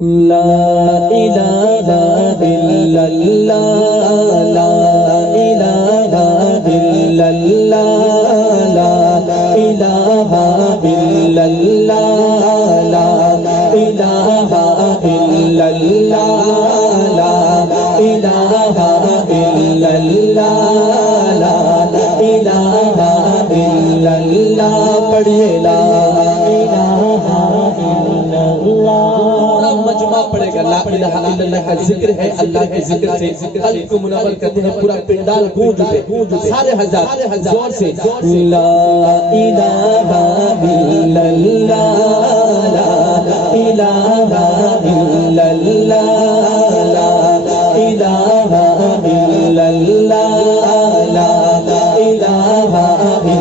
لا الہ الا اللہ لا الہ الا اللہ لا الہ الا اللہ لا الہ الا اللہ لا الہ الا اللہ لا الہ الا اللہ پڑھیے لا الہ الا اللہ مجمع پڑے گا لا الہ الا اللہ کا ذکر ہے اللہ کے ذکر سے قلب کو منور کرتے ہیں پورا پنڈال گونج اٹھے سارے ہزار زور سے لا الہ الا اللہ لا الہ الا اللہ لا الہ الا اللہ لا الہ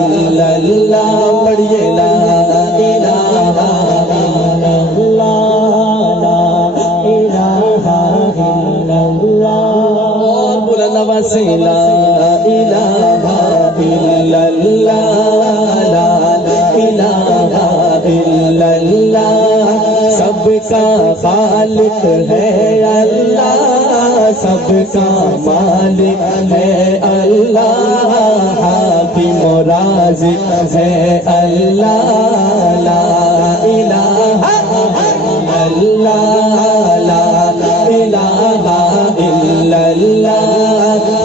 الا اللہ پڑھیے لا الہ الا اللہ سے لا الہ الا اللہ لا الہ الا اللہ سب کا خالق ہے اللہ سب کا مالک ہے اللہ حاکم و رازق ہے اللہ لا الہ الا اللہ لا الہ الا اللہ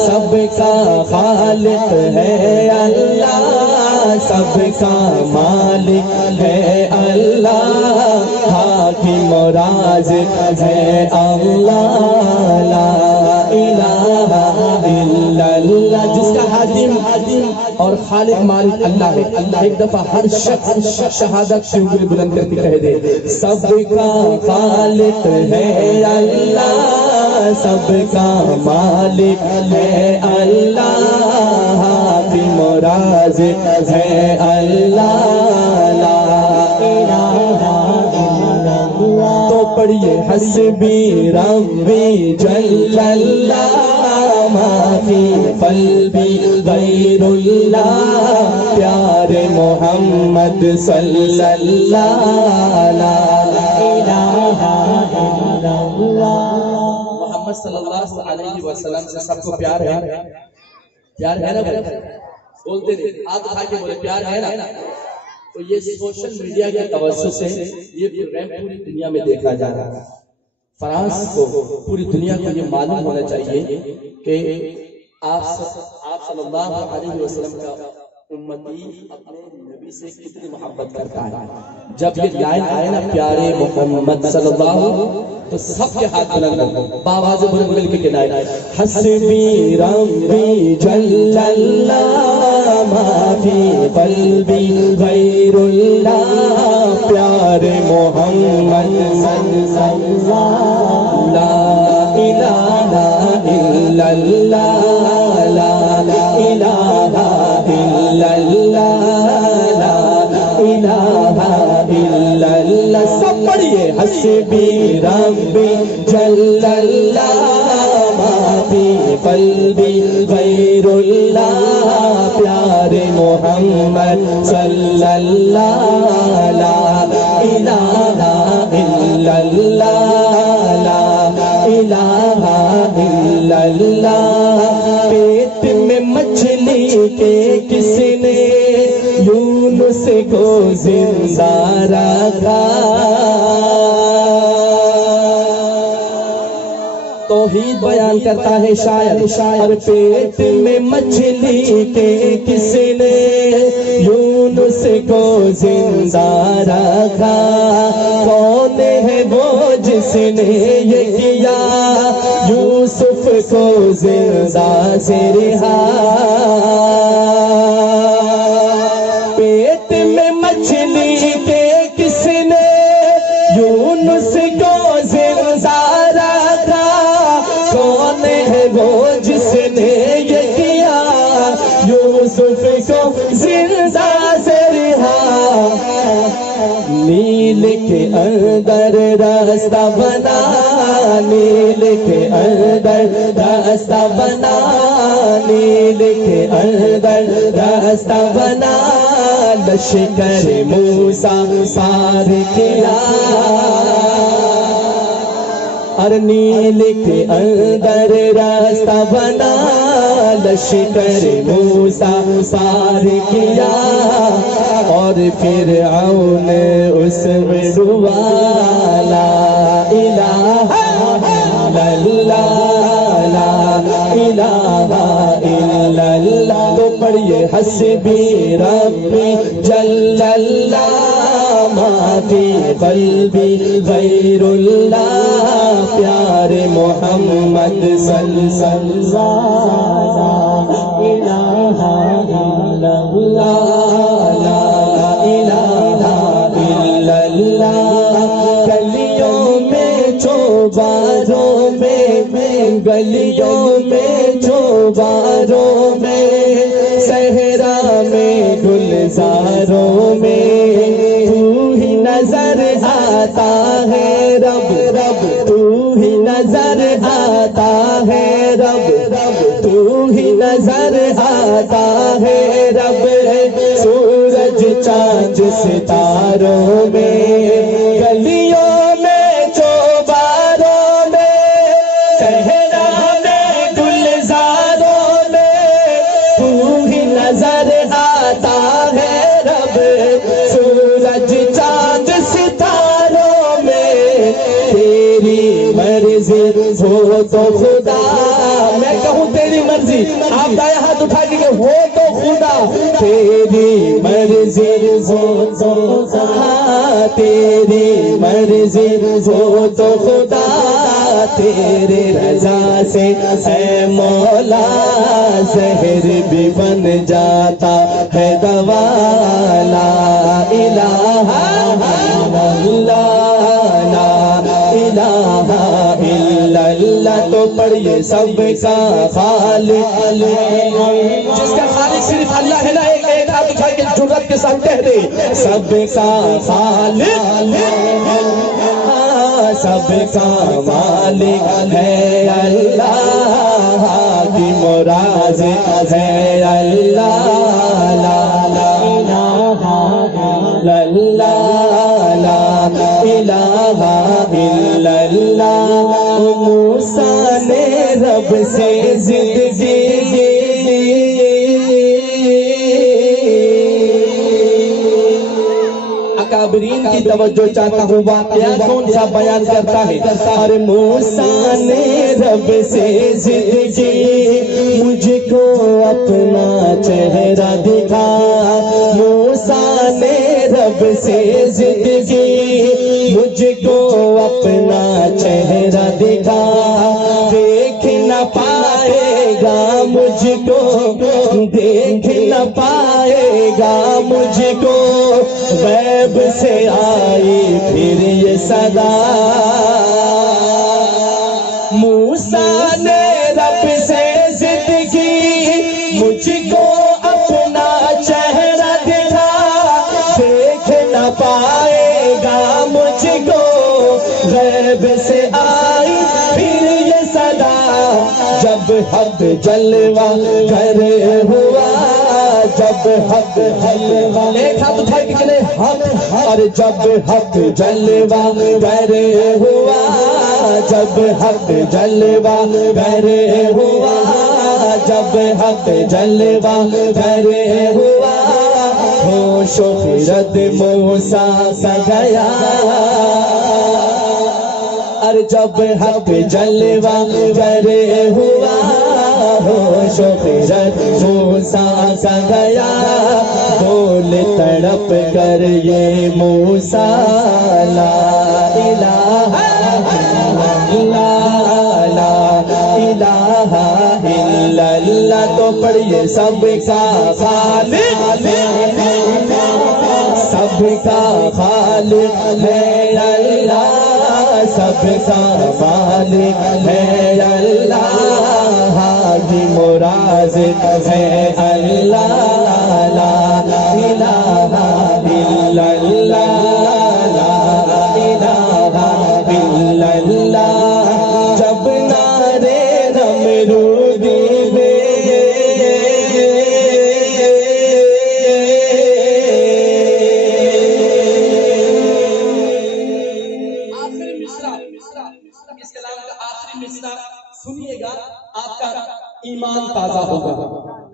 سب کا خالق ہے اللہ سب کا مالک ہے اللہ حاکم و رازق ہے اللہ لا الہ الا اللہ جس کا حاکم اور خالق مالک اللہ ہے ایک دفعہ ہر شخص شہادت سے انگلی بلند کر کے کہہ دے سب کا خالق ہے اللہ سب کا مالک ہے اللہ حاکم و رازق ہے اللہ لا الہ الا اللہ تو پڑھیے حسبی ربی جل اللہ ما فی قلبی غیر اللہ پیارے محمد صلی اللہ لا الہ الا اللہ محمد صلی اللہ علیہ وسلم سے سب کو پیار ہے نا بولتے تھے آپ کھا کے بولے پیار ہے نا تو یہ سوشل میڈیا کے توسط سے یہ پروگرام پوری دنیا میں دیکھا جا رہا ہے فرانس کو پوری دنیا کو یہ معلوم ہونا چاہیے کہ آپ صلی اللہ علیہ وسلم کا امتی اپنے نبی سے کتنی محبت کرتا ہے جب یہ لائن آئے نا پیارے محمد صلی اللہ تو سب کے ہاتھ بلند ہو باواز بلند مل کے گنائے حسبی ربی جل اللہ ما فی قلبی غیر اللہ پیارے محمد صلی اللہ لا الہ الا اللہ لا الہ الا اللہ لا الہ الا اللہ سب پڑھیے حسبی ربی جل اللہ ما فی قلبی غیر اللہ پیارے محمد صلی اللہ لا الہ الا اللہ لا الہ الا اللہ پیٹ میں مچھلی کے کس نے یونس کو زندہ رکھا توحید بیان کرتا ہے شاعر پیٹ میں مچھلی کے کس نے یونس کو زندہ رکھا کون ہے وہ جس نے یہ کیا یوسف کو زندہ سے رہا پیٹ میں مچھلی کے کس نے یونس کو زندہ رکھا کون ہے وہ جس نے یہ کیا یوسف کو زندہ سے رہا نیل کے اندر راستہ بنا نیل کے اندر راستہ بنا نیل کے اندر راستہ بنا لشکر موسیٰ پار کیا اور نیل کے اندر راستہ بنا لشکر موسیٰ پار کیا اور فرعون اس میں ڈوبا لا الہ الا اللہ لا الہ الا اللہ تو پڑھئے حسبی ربی جل اللہ ما فی قلبی غیر اللہ پیارے محمد صلی اللہ الہ الا اللہ لا الہ الا اللہ گلیوں میں چوباروں میں گلیوں میں چوباروں میں صحرا میں گلزاروں میں تو ہی نظر آتا ہے رب رب تو ہی نظر آتا ہے رب رب تو ہی نظر آتا ہے رب سورج چاند ستاروں میں گلیوں میں چوباروں میں صحرا میں گلزاروں میں تو ہی نظر آتا ہے رب سورج چاند ستاروں میں تیری مرضی ہو تو خدا میں کہوں تیری مرضی آپ دائیں ہاتھ اٹھا کے ہو تو خدا تیری مرضی ہو تو خدا تیری مرضی ہو تو خدا تیرے رضا سے اے مولا زہر بھی بن جاتا ہے دوا لا الہ الا اللہ لا الہ الا اللہ تو پڑھئے سب کا خالق جس کا خالق صرف اللہ ہے نا ایک ہاتھ اٹھا کے جرأت کے ساتھ کہہ دے سب کا خالق سب کا مالک ہے اللہ کی مراد ہے اللہ لا الہ الا اللہ لا الہ الا اللہ موسیٰ نے رب سے زندگی اکابرین کی توجہ چاہتا ہوں واقعہ کون سا بیان کرتا ہے اور موسیٰ نے رب سے زندگی مجھ کو اپنا چہرہ دکھا موسیٰ نے رب سے زندگی مجھ کو اپنا چہرہ دکھا دیکھ نہ پائے گا مجھ کو دیکھ نہ پائے گا مجھ کو غیب سے آئی پھر یہ صدا موسیٰ نے رب سے زندگی مجھ کو اپنا چہرہ دکھا دیکھ نہ پائے گا مجھ کو غیب سے آئی پھر یہ صدا جب حق جلوہ گر ہوا جب حق جلوہ ایک ہاتھ اٹھا کے چلے حق اور جب حق جلوہ گر ہوا جب حق جلوہ گر ہوا جب حق جلوہ گر ہوا ہوش و خرد موسیٰ کا گیا اور جب حق جلوہ گر ہوا ہوش و خرد موسیٰ کا گیا بول تڑپ کر یہ موسیٰ لا الہ الا اللہ لا الہ الا اللہ تو پڑھئے سب کا خالق سب کا خالق ہے اللہ سب کا مالک ہے اللہ کی مراد ہے اللہ لا الہ الا اللہ لا الہ الا اللہ جب نعرے نمرودی اس کلام کا آخری مصرع سنیے گا، آپ کا ایمان تازہ ہوگا۔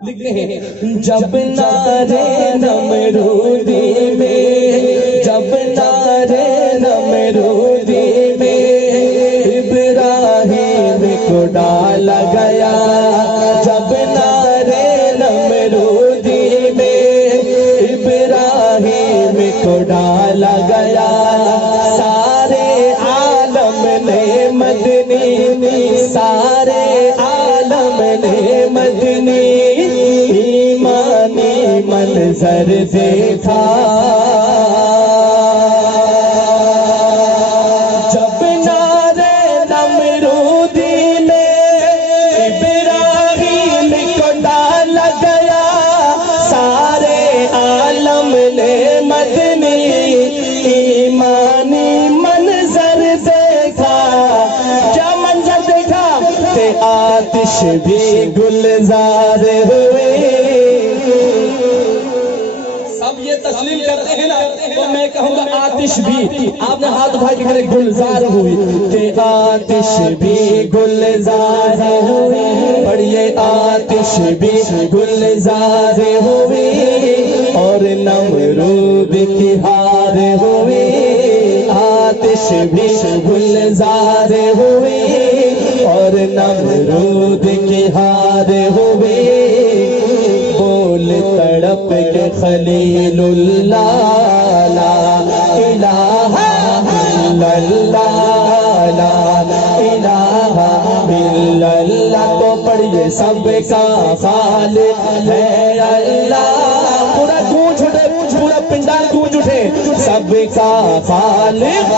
لکھتے ہیں جب نعرے نمرودی میں، جب نعرے نمرودی میں ابراہیم کو ڈالا گیا، جب نعرے نمرودی میں ابراہیم کو ڈالا گیا، سارے عالم نے مدنی، سارے عالم نے مدنی ایمانی منظر دیکھا، جب نعرے نمرودی میں ابراہیم کو ڈالا گیا، سارے عالم نے مدنی ایمانی منظر دیکھا۔ کیا منظر دیکھا کہ آتش بھی گلزار ہوئے۔ سب یہ تسلیم کرتے ہیں نا، تو میں کہوں گا آتش بھی، آپ نے ہاتھ اٹھا کے کہے گلزار ہوئی، کہ آتش بھی گلزار ہوئی، پڑھیے آتش بھی گلزار ہوئی، اور نمرود کی ہار ہوئی، آتش بھی گلزار ہوئی، اور نمرود کی ہار ہوئی، بول تڑپ کے خلیل اللہ لا الہ الا اللہ، لا الہ الا اللہ، تو پڑھیے سب کا خالق ہے اللہ، پورا گونج اٹھے، پورا پنڈال گونج اٹھے، سب کا خالق،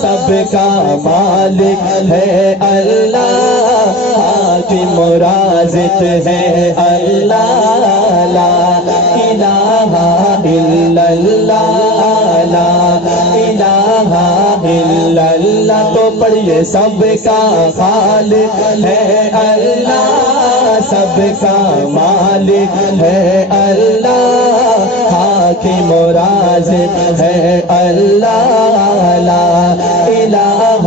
سب کا مالک ہے اللہ، حاکم رازق ہے اللہ، لا الہ الا اللہ، لا الہ الا اللہ، تو پڑھیے سب کا خالق ہے اللہ، سب کا مالک ہے اللہ، حاکم رازق ہے اللہ، لا الہ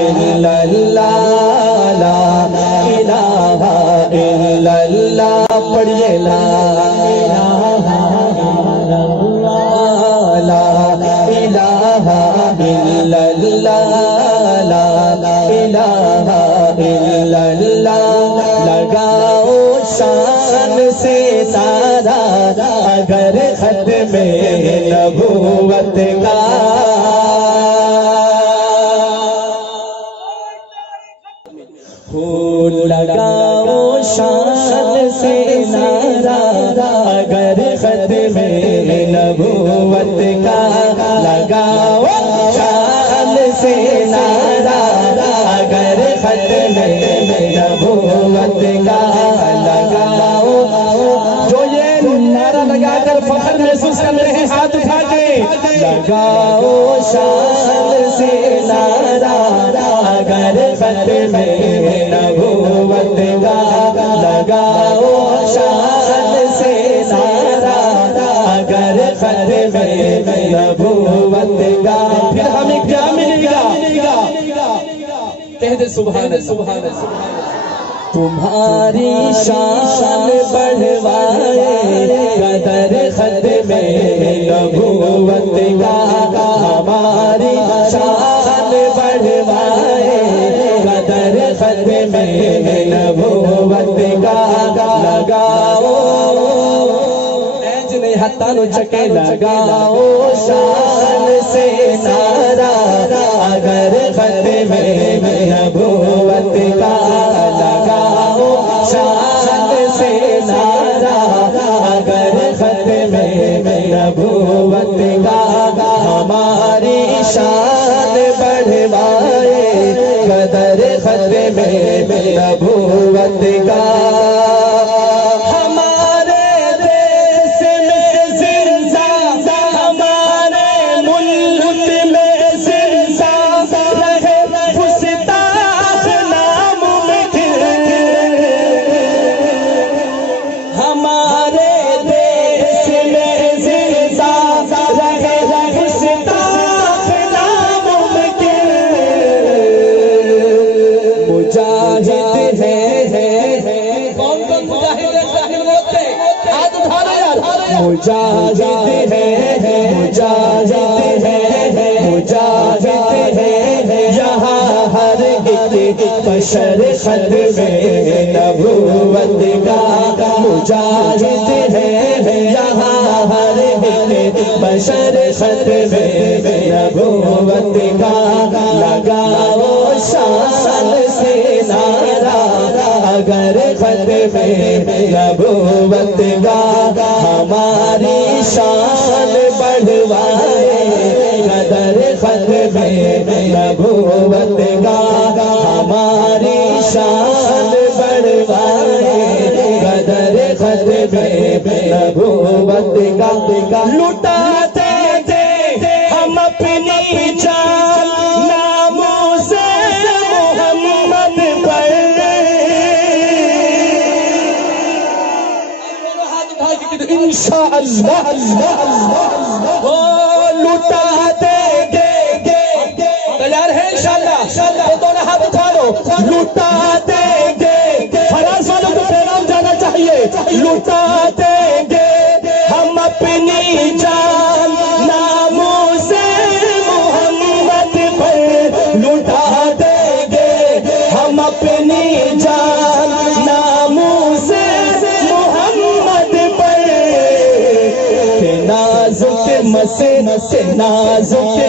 الا اللہ، لا الہ الا اللہ، پڑھیے لا الہ الا اللہ، لا الہ الا اللہ، لا الہ الا اللہ، لگاؤ شان سے نعرہ اگر ختم نبوت کا، لگاؤ شان سے نعرہ اگر ختم نبوت کا، لگاؤ شان سے نعرہ اگر ختم نبوت کا، لگاؤ، جو یہ نعرہ لگا کر فخر محسوس کر رہے ہیں ہاتھ اٹھا کے، لگاؤ شان سے نعرہ اگر ختم نبوت کا، لگاؤ شان سے نعرہ اگر ختم نبوت کا، پھر ہمیں کیا ملے گا؟ کہہ دے سبحان اللہ، تمہاری شان بڑھوائے قدر ختم نبوت کا، ہماری شان بڑھوائے قدر ختم نبوت کا، لگاؤ اینج نہیں ہتھاں نوں چکے، لگاؤ شان سے نعرہ اگر ختم نبوت کا، لگاؤ شان سے نعرہ اگر ختم نبوت کا، ہماری شان بڑھوائے قدر ختم نبوت کا، ہمارے دیس میں زندہ، ہمارے ملک میں زندہ رہے گستاخ ناممکن، ہمارے دیس میں زندہ رہے گستاخ ناممکن، مجاہد ہے مجاہد ہے مجاہد ہے یہاں ہر ایک بشر ختم نبوت کا مجاہد ہے یہاں ہر ایک بشر ختم نبوت کا لگاؤ شان سے نعرہ اگر ختم نبوت کا ہماری شان بڑھوائے قدر ختم نبوت کا ہماری شان بڑھوائے قدر ختم نبوت کا لٹاتے تھے ہم اپنی جان ناموس محمد پر انشاءاللہ لٹاتے تیار ہے انشاءاللہ دونوں ہاتھ اٹھا لو لٹاتے فراز والوں کو پیغام جانا چاہیے لٹاتے ہم اپنی جان ناموس محمد پر لٹا دیں گے ہم اپنی جان ناموس محمد پر کہ نازک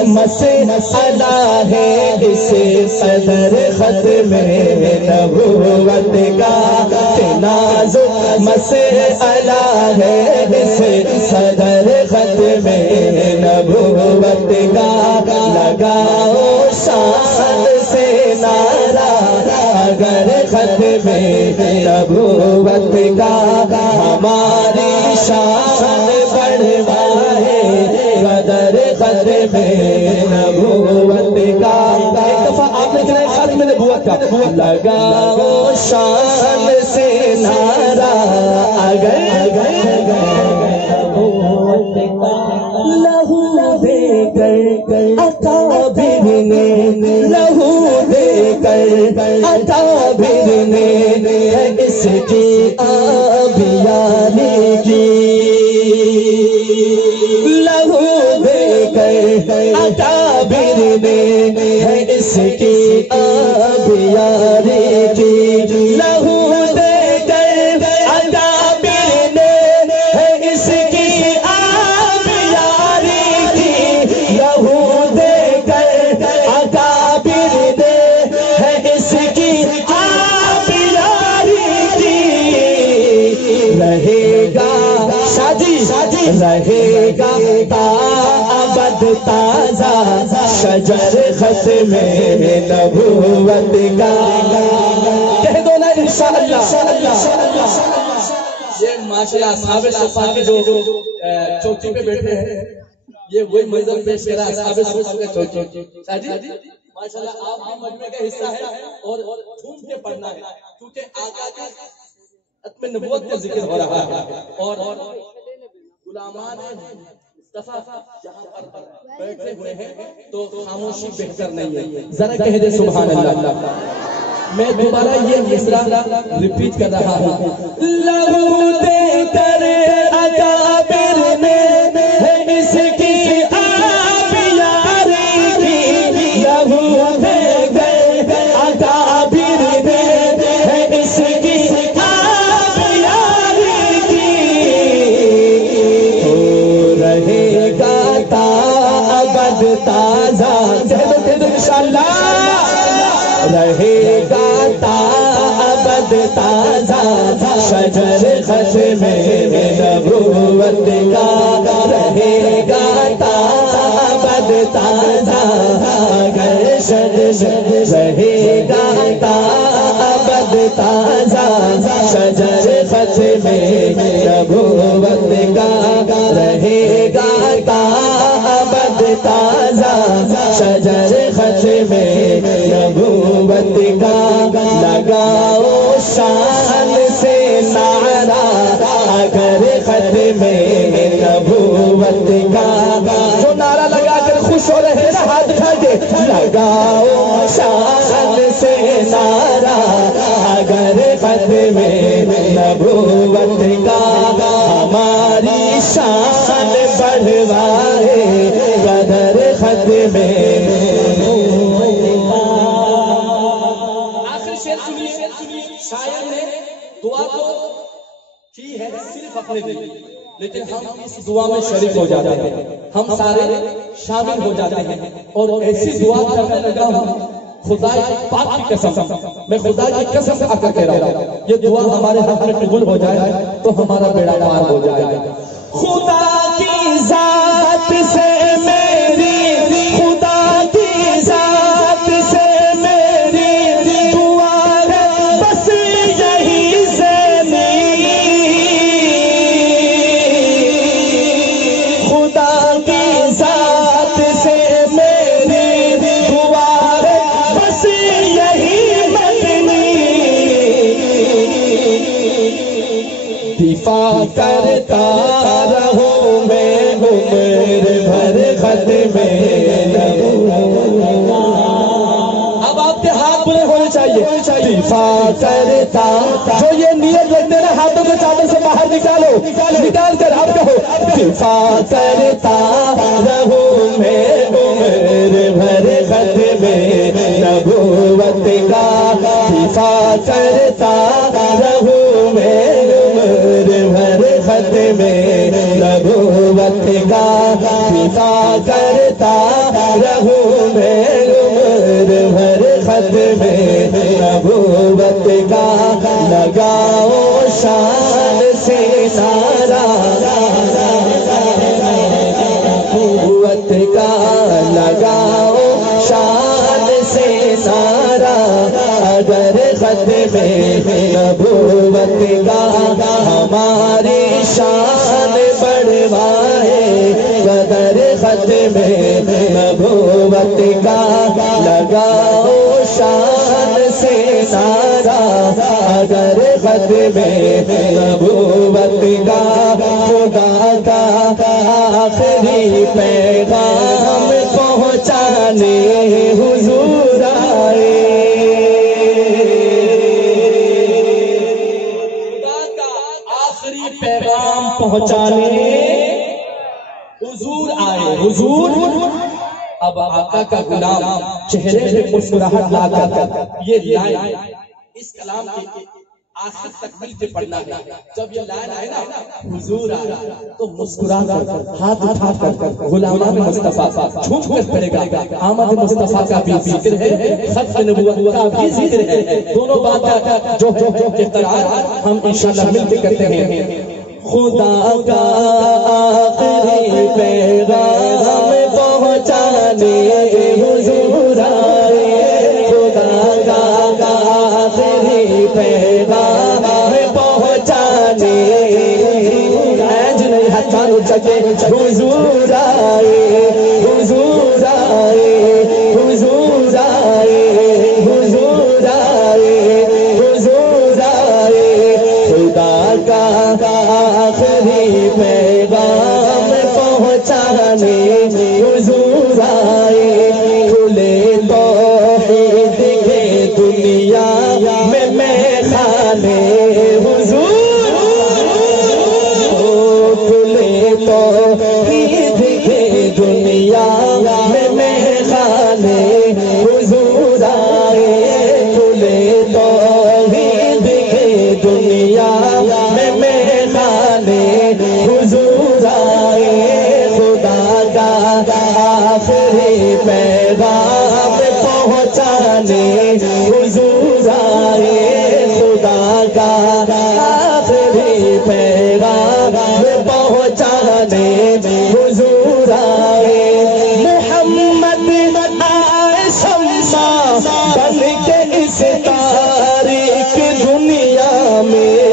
مسئلہ ہے اسے صدر ختم نبوت کا کہ نازک مسئلہ ہے اسے صدر ختم نبوت کا لگاؤ شان سے نعرہ اگر ختم نبوت کا ہماری شان بڑھوائے قدر ختم نبوت کا ایک دفعہ آپ نے کہا ختم نبوت کا لگاؤ شان سے نعرہ اگر لہو دے کر اکابر نے لہو دے کر اکابر نے اس کی آبیاری کی لہو دے کر اکابر نے اس کی آبیاری کی لہو دے کر اکابر نے اس کی آبیاری کی لہو دے کر اکابر نے اس کی آبیاری کی رہے گا رہے گا ابد تازہ شجر ختم نبوت کا کہہ دو نا انشاءاللہ یہ ماشاءاللہ اصحاب صفا کے جو چوکی پہ بیٹھے ہیں یہ وہی منظر پیش کر رہا ہے اصحاب صفا کے چوکی ماشاءاللہ آپ بھی مجمع کا حصہ ہے اور جھوم کے پڑھنا ہے کیونکہ آقا کی ختم نبوت کا ذکر ہو رہا ہے اور غلامان مصطفیٰ جہاں پر بیٹھے ہوئے ہیں تو خاموشی بہتر نہیں ہے ذرا کہہ دے سبحان اللہ میں دوبارہ یہ مصرع ریپیٹ کر رہا ہوں لہو دے کر اکابر نے اس کی آبیاری کی لہو دے کر اکابر نے اس کی تازہ انشاءاللہ رہے گا تا ابد تازہ شجر ختم نبوت کا رہے گا تا ابد تازہ اگر شجر رہے گا تا ابد تازہ شجر ختم نبوت کا رہے گا تا تازہ شجر ختم نبوت کا لگاؤ شان سے نعرہ اگر ختم نبوت کا جو نعرہ لگا کر خوش ہو رہے نا ہاتھ اٹھا کے لگاؤ شان سے نعرہ اگر ختم نبوت کا ہماری شان بڑھوائے قدر ختم آخر شعر سنیے شاعر نے دعا تو کی ہے صرف اپنے دل لیکن ہم اس دعا میں شریک ہو جاتے ہیں ہم سارے شامل ہو جاتے ہیں اور ایسی دعا کرنے لگا ہوں خدا پاک کی قسم میں خدا کی قسم آ کر کہہ رہا ہوں یہ دعا ہمارے حق میں قبول ہو جائے تو ہمارا بیڑا پار ہو جائے خدا کی ذات سے میری خدا کی ذات سے میری دعا ہے بس یہی زمین خدا کی ذات سے میری دعا ہے بس یہی مدنی دفاع کرتا رہوں میں عمر بھر ختم اب آپ کے ہاتھ بلے ہونے چاہیے دفاع کرتا جو یہ نیت رکھتے نا ہاتھوں کو چادر سے باہر نکالو نکال کر آپ کہو دفاع کرتا رہوں میں عمر بھر ختم نبوت کا دفاع کرتا رہوں میں ختم نبوت کا دفاع کرتا رہوں میں عمر بھر ختم نبوت کا لگاؤ شان سے نعرہ نبوت کا لگاؤ شان سے نعرہ اگر ختم نبوت کا ہماری شان بڑھوائے قدر ختم نبوت کا لگاؤ شان سے نعرہ اگر ختم نبوت کا خدا کا آخری پیغام پہنچانے حضور آئے پیغام پہنچانے حضور آئے حضور اب آقا کا غلام چہرے پہ مسکراہٹ لا کر یہ لائن اس کلام کے آخر تک مل کے پڑھنا ہے جب یہ لائن آئے نا حضور آئے تو مسکرا کر ہاتھ اٹھا کر غلامان مصطفیٰ جھوم کر پڑے گا آمد مصطفیٰ کا بھی ذکر ہے ختم نبوت کا بھی ذکر ہے دونوں باتیں جو اقرار ہم انشاءاللہ مل کے کرتے ہیں خدا کا آخری پیغام پہنچانے حضور آئے خدا کا آخری پیغام پہنچانے نہیں ہتھان اچھے حضور آئے حضور آئے حضور آئے حضور آئے حضور آئے خدا کا آخری پیغام پہنچانے حضور آئے کھلے توحید کے دنیا میں خانے حضور کھلے توحید کے دنیا میں خانے حضور آئے کھلے توحید کے دنیا میں خانے حضور آئے خدا کا آخری پیغام پہنچانے حضور آئے خدا کا آخری پیغام پہنچانے حضور آئے محمد آئے شمع بن کے اس تاریک دنیا میں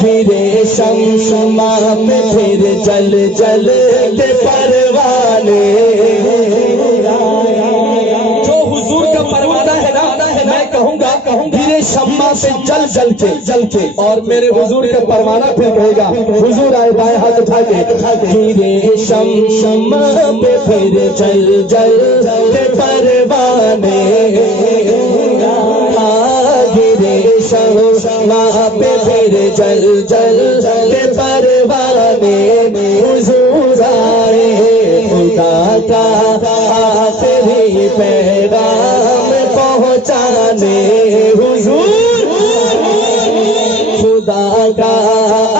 پھر شمع میں پھر جل جل کے پروانے جو حضور کا پروانہ ہے نا میں کہوں گا شمع سے جل کے اور میرے حضور کا پروانہ پھر کہے گا، حضور آئے بائیں ہاتھ اٹھا کے، گرے شمع پہ پھر جل کے پروانے، گرے شمع پہ پھر جل کے پروانے، حضور آئے خدا کا آخری پیغام پہنچانے، حضور خدا کا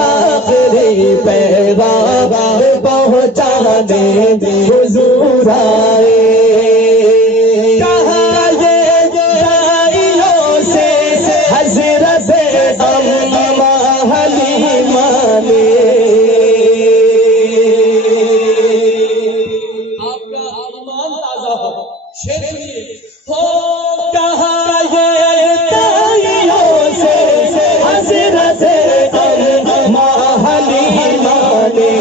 آخری پیغام پہنچانے، حضور آئے۔ کہا یہ دائیوں سے حضرت اماں حلیمہ نے، آپ کا ایمان تازہ ہو، شیر سنیے، ہو کہا یہ دائیوں سے حضرت اماں حلیمہ نے،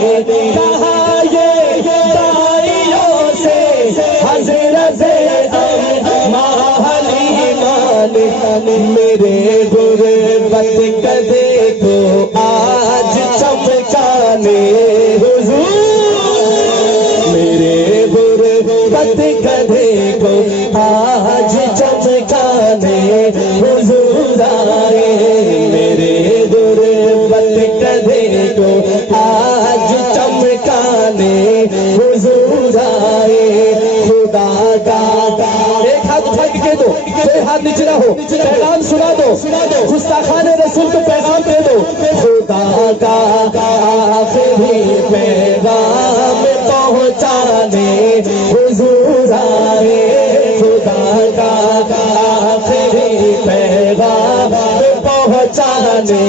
کہا یہ دائیوں سے حضرت اماں حلیمہ نے، میرے غربت کدے کو آج چمکانے، حضور میرے غربت کدے کو آج چمکانے، حضور آئے میرے غربت کدے کو آج چمکانے، حضور آئے خدا کا۔ ایک ہاتھ اٹھا کے کہہ دو، کوئی ہاتھ نیچے نہ ہو، پیغام سنا دو، گستاخان رسول کو پیغام دے دو، خدا کا آخری پیغام پہنچانے، حضور آئے خدا کا آخری پیغام پہنچانے،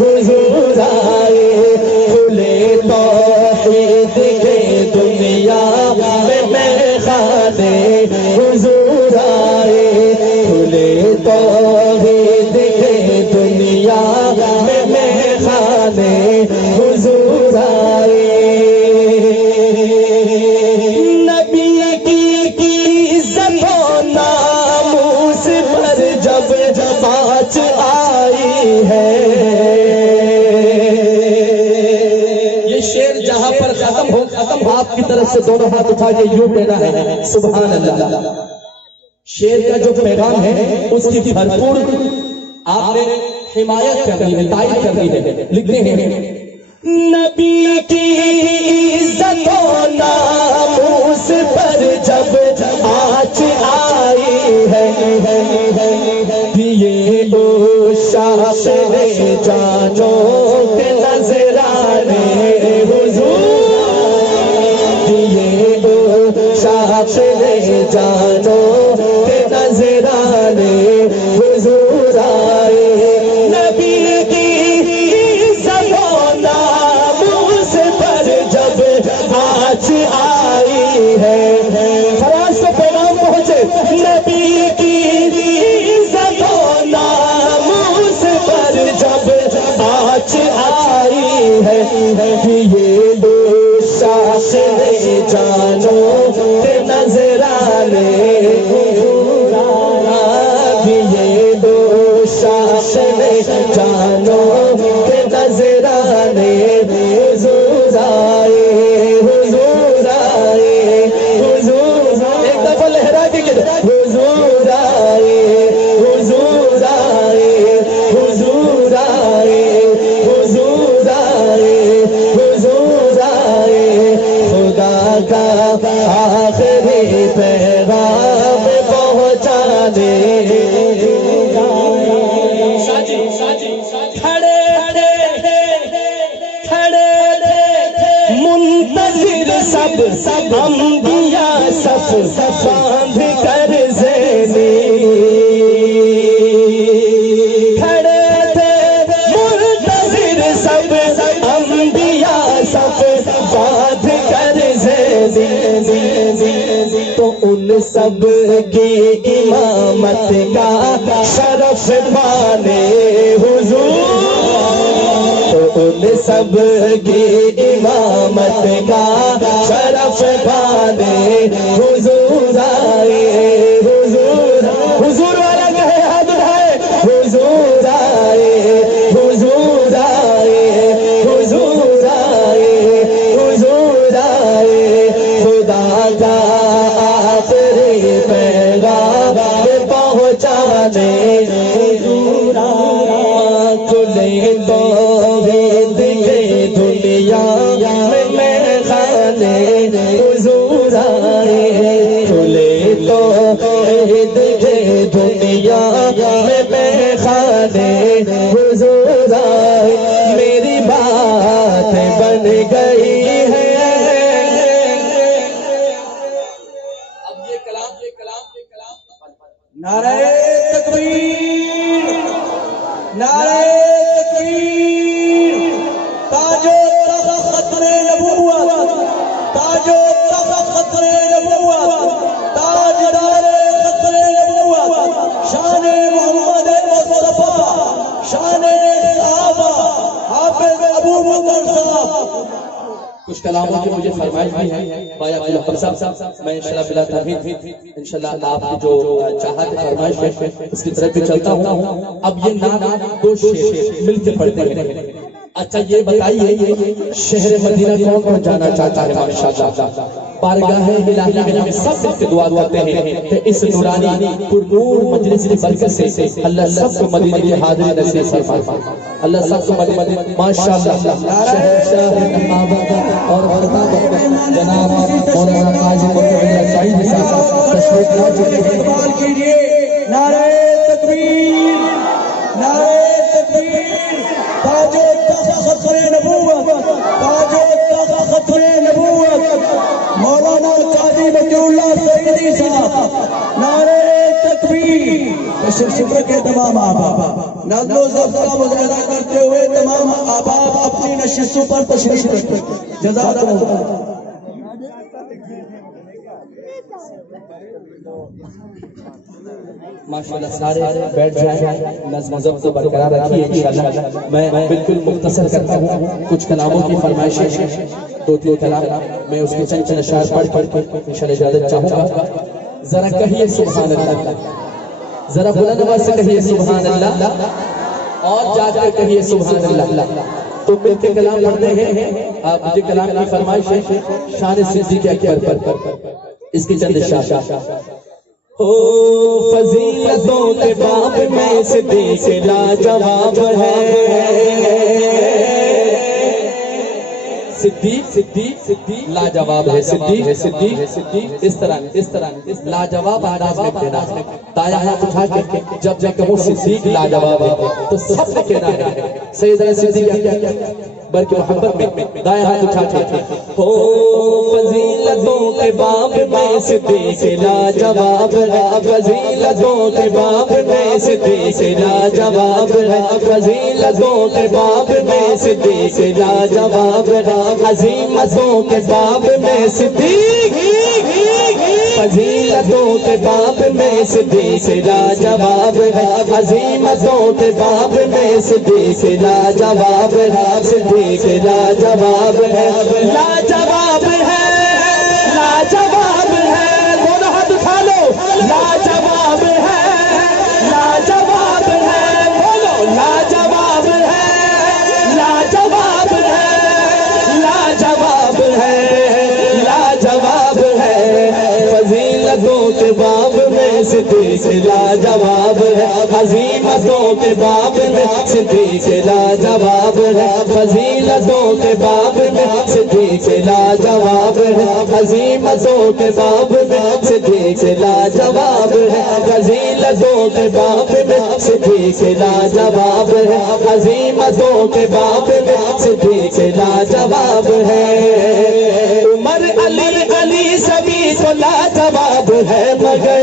حضور آئے کھلے توحید کے دنیا میں خانے، حضور آئے کھلے توحید کے دنیا میں خانے، حضور آئے نبی کی عزت و ناموس پر جب آنچ آئی ہے، یہ شعر جہاں پر ختم ہو آپ کی طرف سے دونوں ہاتھ اٹھا کے یوں کہنا ہے، سبحان اللہ۔ شعر کا جو پیغام ہے اس کی بھرپور آپ نے حمایت کرنی ہے، تائید کرنی ہے، لکھتے ہیں نبی کی عزت و ناموس پر جب آنچ آئی ہے، یہ لو شاخ جانوں کے نظرانے، حضور یہ لو شاخ جانوں کے نظرانے، حضور آئے نبی کی عزت و ناموس پر جب آنچ آئی ہے، فراز کو پیغام پہنچے نبی کی عزت و ناموس پر جب آنچ آئی ہے، یہ لو شاخ جانوں کے نظرانے، یہ لو شاخ جانوں کے نظرانے، حضور آئے حضور آئے حضور، ایک دفعہ لہرا کے حضور آئے حضور آئے حضور آئے حضور آئے حضور آئے خدا کا آخری پیغام پہنچانے، منتظر سب انبیاء صف باندھ کر زینی، کھڑے تھے منتظر سب انبیاء صف باندھ کر زینی، تو ان سب کی امامت کا شرف پانے، حضور تو ان سب کی امامت کا شرف پانے، حضور آئے حضور، حضور والا کہے ہاتھ اٹھائے، خرید کے دنیا میں خانے حضور آئے میری بات بن گئی ہے. اب یہ کلام نعرہ تکبیر نعرہ تکبیر تاج و تخت ختم نبوت تاج و تخت ختم نبوت تاجدار ختم نبوت شان محمد مصطفیٰ شان صحابہ حافظ ابو بکر صاحب. کچھ کلاموں کی مجھے فرمائش بھی ہے بایا عبدالحق صاحب. میں انشاءاللہ بلا تحریر انشاءاللہ آپ کی جو چاہت فرمائش ہے اس کی طرف بھی چلتا ہوں. اب یہ نام دو شعر مل کے پڑھتے ہیں. اچھا یہ بتائیے شہر مدینہ کون کون جانا چاہتا ہے؟ ماشاءاللہ بارگاہ الہی میں ہم سب مل کے دعا کرتے ہیں کہ اس نورانی پرنور مجلس کی برکت سے اللہ سب کو مدینہ کی حاضری نصیب فرمائے. اللہ سب کو مدینہ ماشاءاللہ شہنشاہ محبت اور خطاب جناب مولانا قاضی مطیع سعید صاحب تشریف لا چکے ہیں. اقبال کیجئے نعرہ تکبیر نعرہ تکبیر تاج و تخت ختم نبوت تاج و تخت ختم نبوت مولانا قاضی مطیع سعید صاحب نعرہ تکبیر. شکر کے تمام احباب نظر و ضبط کا مظاہرہ کرتے ہوئے تمام احباب اپنی نشستوں پر تشریف رکھتے جزاکم اللہ. ماشاءاللہ سارے بیٹھ جائیں نظم و ضبط کو برقرار رکھیے انشاءاللہ. میں بالکل مختصر کرتا ہوں کچھ کلاموں کی فرمائشیں دو تین کلام میں اس کے چند اشعار پڑھ کر انشاءاللہ اجازت چاہوں گا. ذرا کہیے سبحان اللہ ذرا بلند آواز سے کہیے سبحان اللہ اور جا کر کہیے سبحان اللہ. تو مل کے کلام پڑھتے ہیں. مجھے کلام کی فرمائش ہے شان صدیق اکبر پر اس کی چند اشعار. فضیلتوں کے باب میں صدیق لاجواب ہے صدیق لاجواب ہے صدیق اس طرح لاجواب انداز میں کہنا ہے. دایا ہاتھ اٹھا کے جب میں کہوں صدیق لاجواب ہے تو سب نے کہنا ہے سیدنا صدیق بلکہ محبت میں دایا ہاتھ اٹھا کے فضیلتوں کے باب میں صدیق لاجواب ہے فضیلتوں کے باب میں صدیق لاجواب ہے فضیلتوں کے باب میں صدیق لاجواب ہے عظیمتوں کے باب میں صدیق فضیلتوں کے باب میں صدیق لاجواب ہے عظیمتوں کے باب میں صدیق لاجواب ہے صدیق لاجواب ہے لاجواب ہے لاجواب ہے. دونوں ہاتھ اٹھا لو لاجواب ہے لاجواب ہے. بولو لاجواب ہے لاجواب ہے لاجواب ہے لاجواب ہے. فضیلتوں کے باب میں صدیق لاجواب ہے عظیمتوں کے باب میں صدیق لاجواب ہے فضیلتوں کے باب میں صدیق لاجواب ہے عظیمتوں کے باب میں صدیق لاجواب ہے فضیلتوں کے باب میں صدیق لاجواب ہے عظیمتوں کے باب میں صدیق لاجواب ہے. عمر علی سبھی تو لاجواب ہے مگر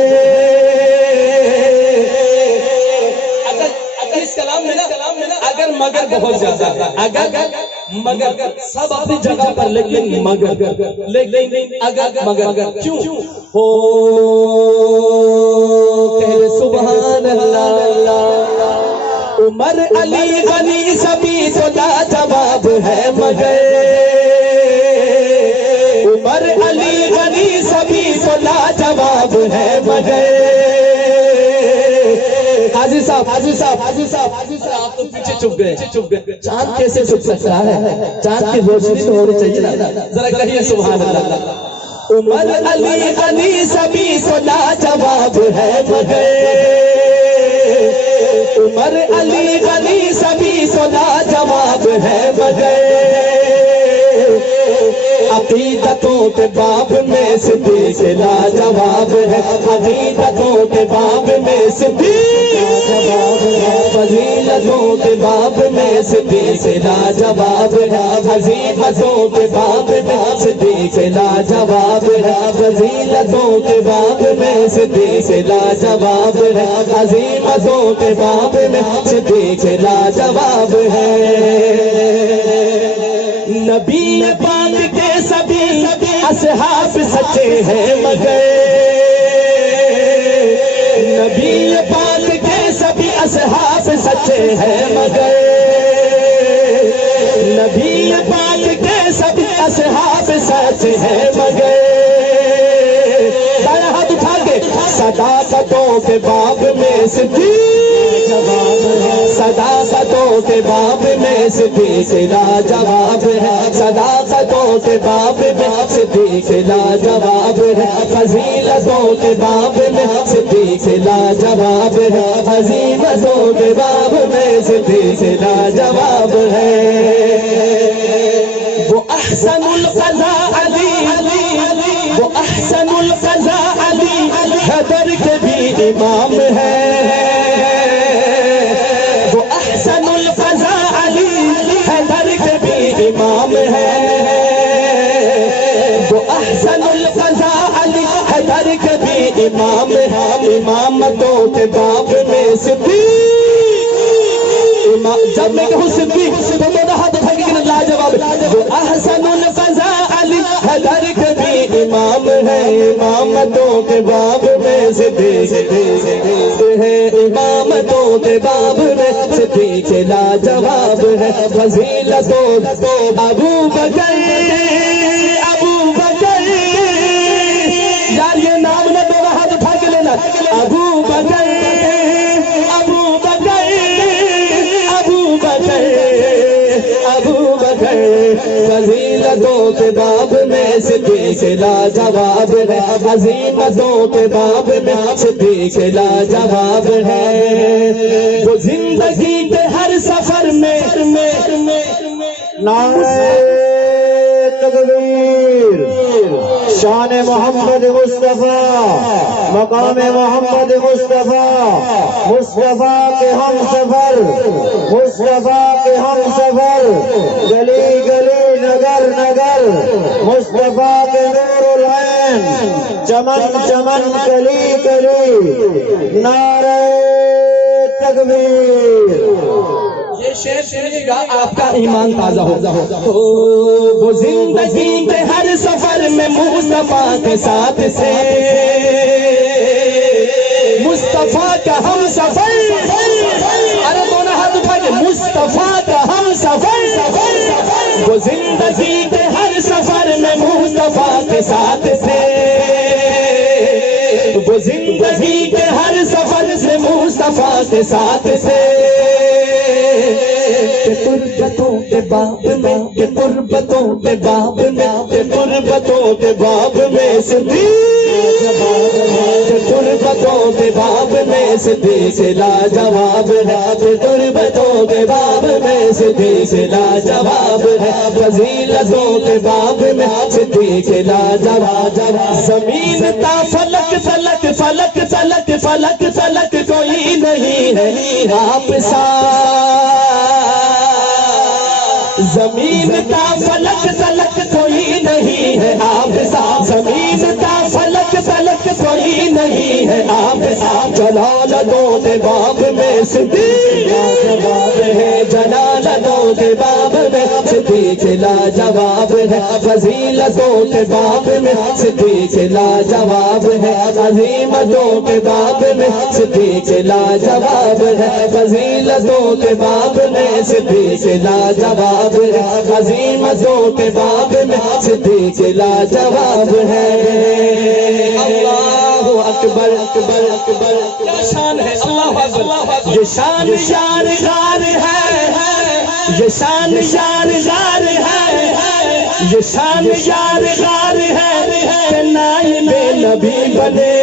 اس کلام میں نا اگر مگر بہت زیادہ اگر مگر سب اپنی جگہ پر لیکن مگر اگر مگر کیوں ہو کہہ سبحان اللہ. عمر علی سبھی تو لاجواب ہے مگر عمر علی سبھی تو لاجواب ہے مگر. حاجی صاحب آپ تو پیچھے چھپ گئے. چاند کیسے چھپ سکتا ہے؟ چاند کی روشنی تو ہونی چاہیے نا. ذرا کہیے سبحان اللہ. عمر علی سبھی تو لاجواب ہے مگر عمر علی سبھی تو لاجواب ہے مگر. اب عقیدتوں کے باب میں صدیق لاجواب ہے عقیدتوں کے باب میں صدیق فضیلتوں کے باب میں صدیق لاجواب ہے عظیمتوں کے باب میں صدیق لاجواب ہے فضیلتوں کے باب میں صدیق لاجواب ہے عظیمتوں کے باب میں صدیق لاجواب ہے نبی پاک کے سبھی اصحاب سچے ہیں مگر نبی پاک کے سبھی اصحاب سچے ہیں مگر نبی پاک کے سبھی اصحاب سچے ہیں مگر سارا ہاتھ اٹھا کے صداقتوں کے باب میں صدیق صداقتوں کے باب میں صدیق لاجواب ہے صداقتوں کے باب میں صدیق لاجواب ہے فضیلتوں کے باب میں صدیق لاجواب ہے عظیمتوں کے باب میں صدیق لاجواب ہے وہ احسن القضاء علی وہ احسن القضاء علی حیدر کے بھی امام ہے وہ احسن القضاء علی حیدر کے بھی امام ہے وہ احسن القضاء علی حیدر کے بھی امام ہے امامتوں کے باب میں صدیق جب میں کہوں صدیق تو میرا ہاتھ اٹھا کے لاجواب وہ احسن القضاء علی حیدر کے بھی امام ہے امامتوں کے باب میں صدیق ہے امامتوں کے باب میں صدیق لاجواب ہے فضیلتوں ابو بکر یار یہ نام نہ میرا ہاتھ اٹھا کے لینا ابو بکر فضیلتوں کے باب میں صدیق لاجواب ہے عظیمتوں کے باب میں صدیق لاجواب ہے وہ زندگی کے ہر سفر میں نعرہ تکبیر شان محمد مصطفیٰ مقام محمد مصطفیٰ مصطفیٰ کے ہم سفر مصطفیٰ کے ہم سفر گلی گلی نگر نگر مصطفیٰ کے نور العین چمن چمن کلی کلی نعرہ تکبیر یہ شعر سنیے گا آپ کا ایمان تازہ ہوگا وہ زندگی کے ہر سفر میں مصطفیٰ کے ساتھ سے مصطفیٰ کا ہم سفر ارے دونوں ہاتھ اٹھا کے مصطفیٰ کا ہم سفر وہ زندگی کے ہر سفر میں مصطفیٰ کے ساتھ سے وہ زندگی کے ہر سفر سے مصطفیٰ کے ساتھ سے قربتوں کے باب میں قربتوں کے باب میں قربتوں کے باب میں صدیق قربتوں کے باب میں صدیق لاجواب ہے قربتوں کے باب میں صدیق لاجواب ہے فضیلتوں کے باب میں صدیق لاجواب زمین تا فلک فلک فلک فلک فلک فلک کوئی نہیں ہے آپ سا زمین تا فلک فلک کوئی نہیں ہے آپ سا زمین تا فلک فلک کوئی نہیں ہے آپ سا جلالتوں کے باب میں صدیق لاجواب ہے جلالتوں کے باب میں صدیق لاجواب ہے فضیلتوں کے باب میں صدیق لاجواب ہے عظیمتوں کے باب میں صدیق لاجواب ہے فضیلتوں کے باب میں صدیق لاجواب ہے عظیمتوں کے باب میں صدیق لاجواب ہے اللہ اکبر اکبر اکبر کیا شان ہے اللہ اکبر یہ شان شان غار ہے یہ شان شان غار ہے یہ شان شان غار ہے کہ نائب نبی بنے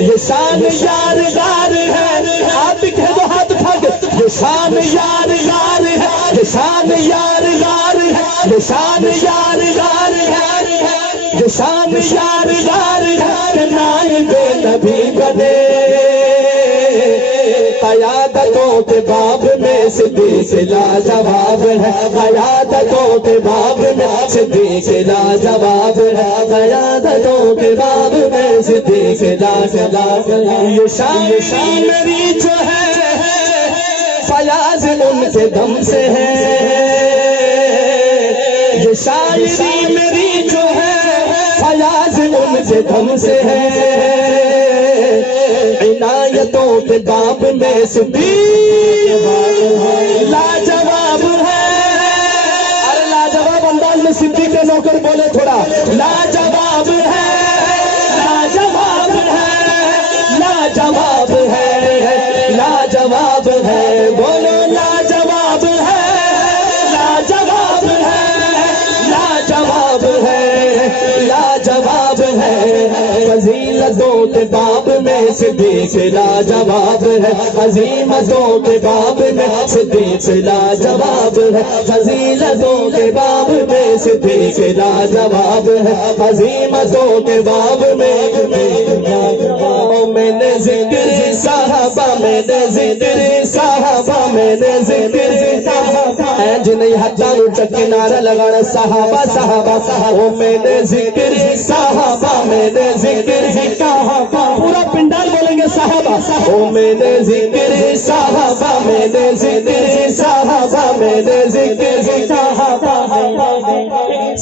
یہ شان شان غار ہے آپ بھی کہہ دو ہاتھ اٹھا کے یہ شان یار غار ہے یہ شان یار غار ہے یہ شان یار غار ہے، یہ شان یار غار ہے، نائب نبی بنے قیادتوں کے باب میں صدیق لاجواب ہے، قیادتوں کے باب میں صدیق لاجواب ہے، قیادتوں کے باب میں صدیق لاجواب ہے۔ یہ شان میری جو ہے فیاض ان کے دم سے ہے، یہ شاعری میری جو ہے فیاض ان کے دم سے ہے، عنایتوں کے باب میں صدیق لاجواب ہے۔ ارے لاجواب انداز میں صدیق کے نوکر بولے تھوڑا، لاجواب ہے، لاجواب ہے، لاجواب ہے، لاجواب ہے، بولو لاجواب ہے، لاجواب ہے، لاجواب ہے، لاجواب ہے۔ فضیلتوں کے باب میں صدیق لاجواب ہے، عظیمتوں کے باب میں صدیق لاجواب ہے، فضیلتوں کے باب میں صدیق لاجواب ہے، عظیمتوں کے باب میں میں نے ذکر صحابہ، میں نے ذکر صحابہ، میں نے ذکر صحابہ، اے جنہیں ہتھانو چکی نعرہ لگانا صحابہ صحابہ صحابہ، میں نے ذکر صحابہ، میں نے ذکر صحابہ، پورا پنڈال بولیں گے صحابہ، میں نے ذکر صحابہ، میں نے ذکر صحابہ، میں نے ذکر صحابہ،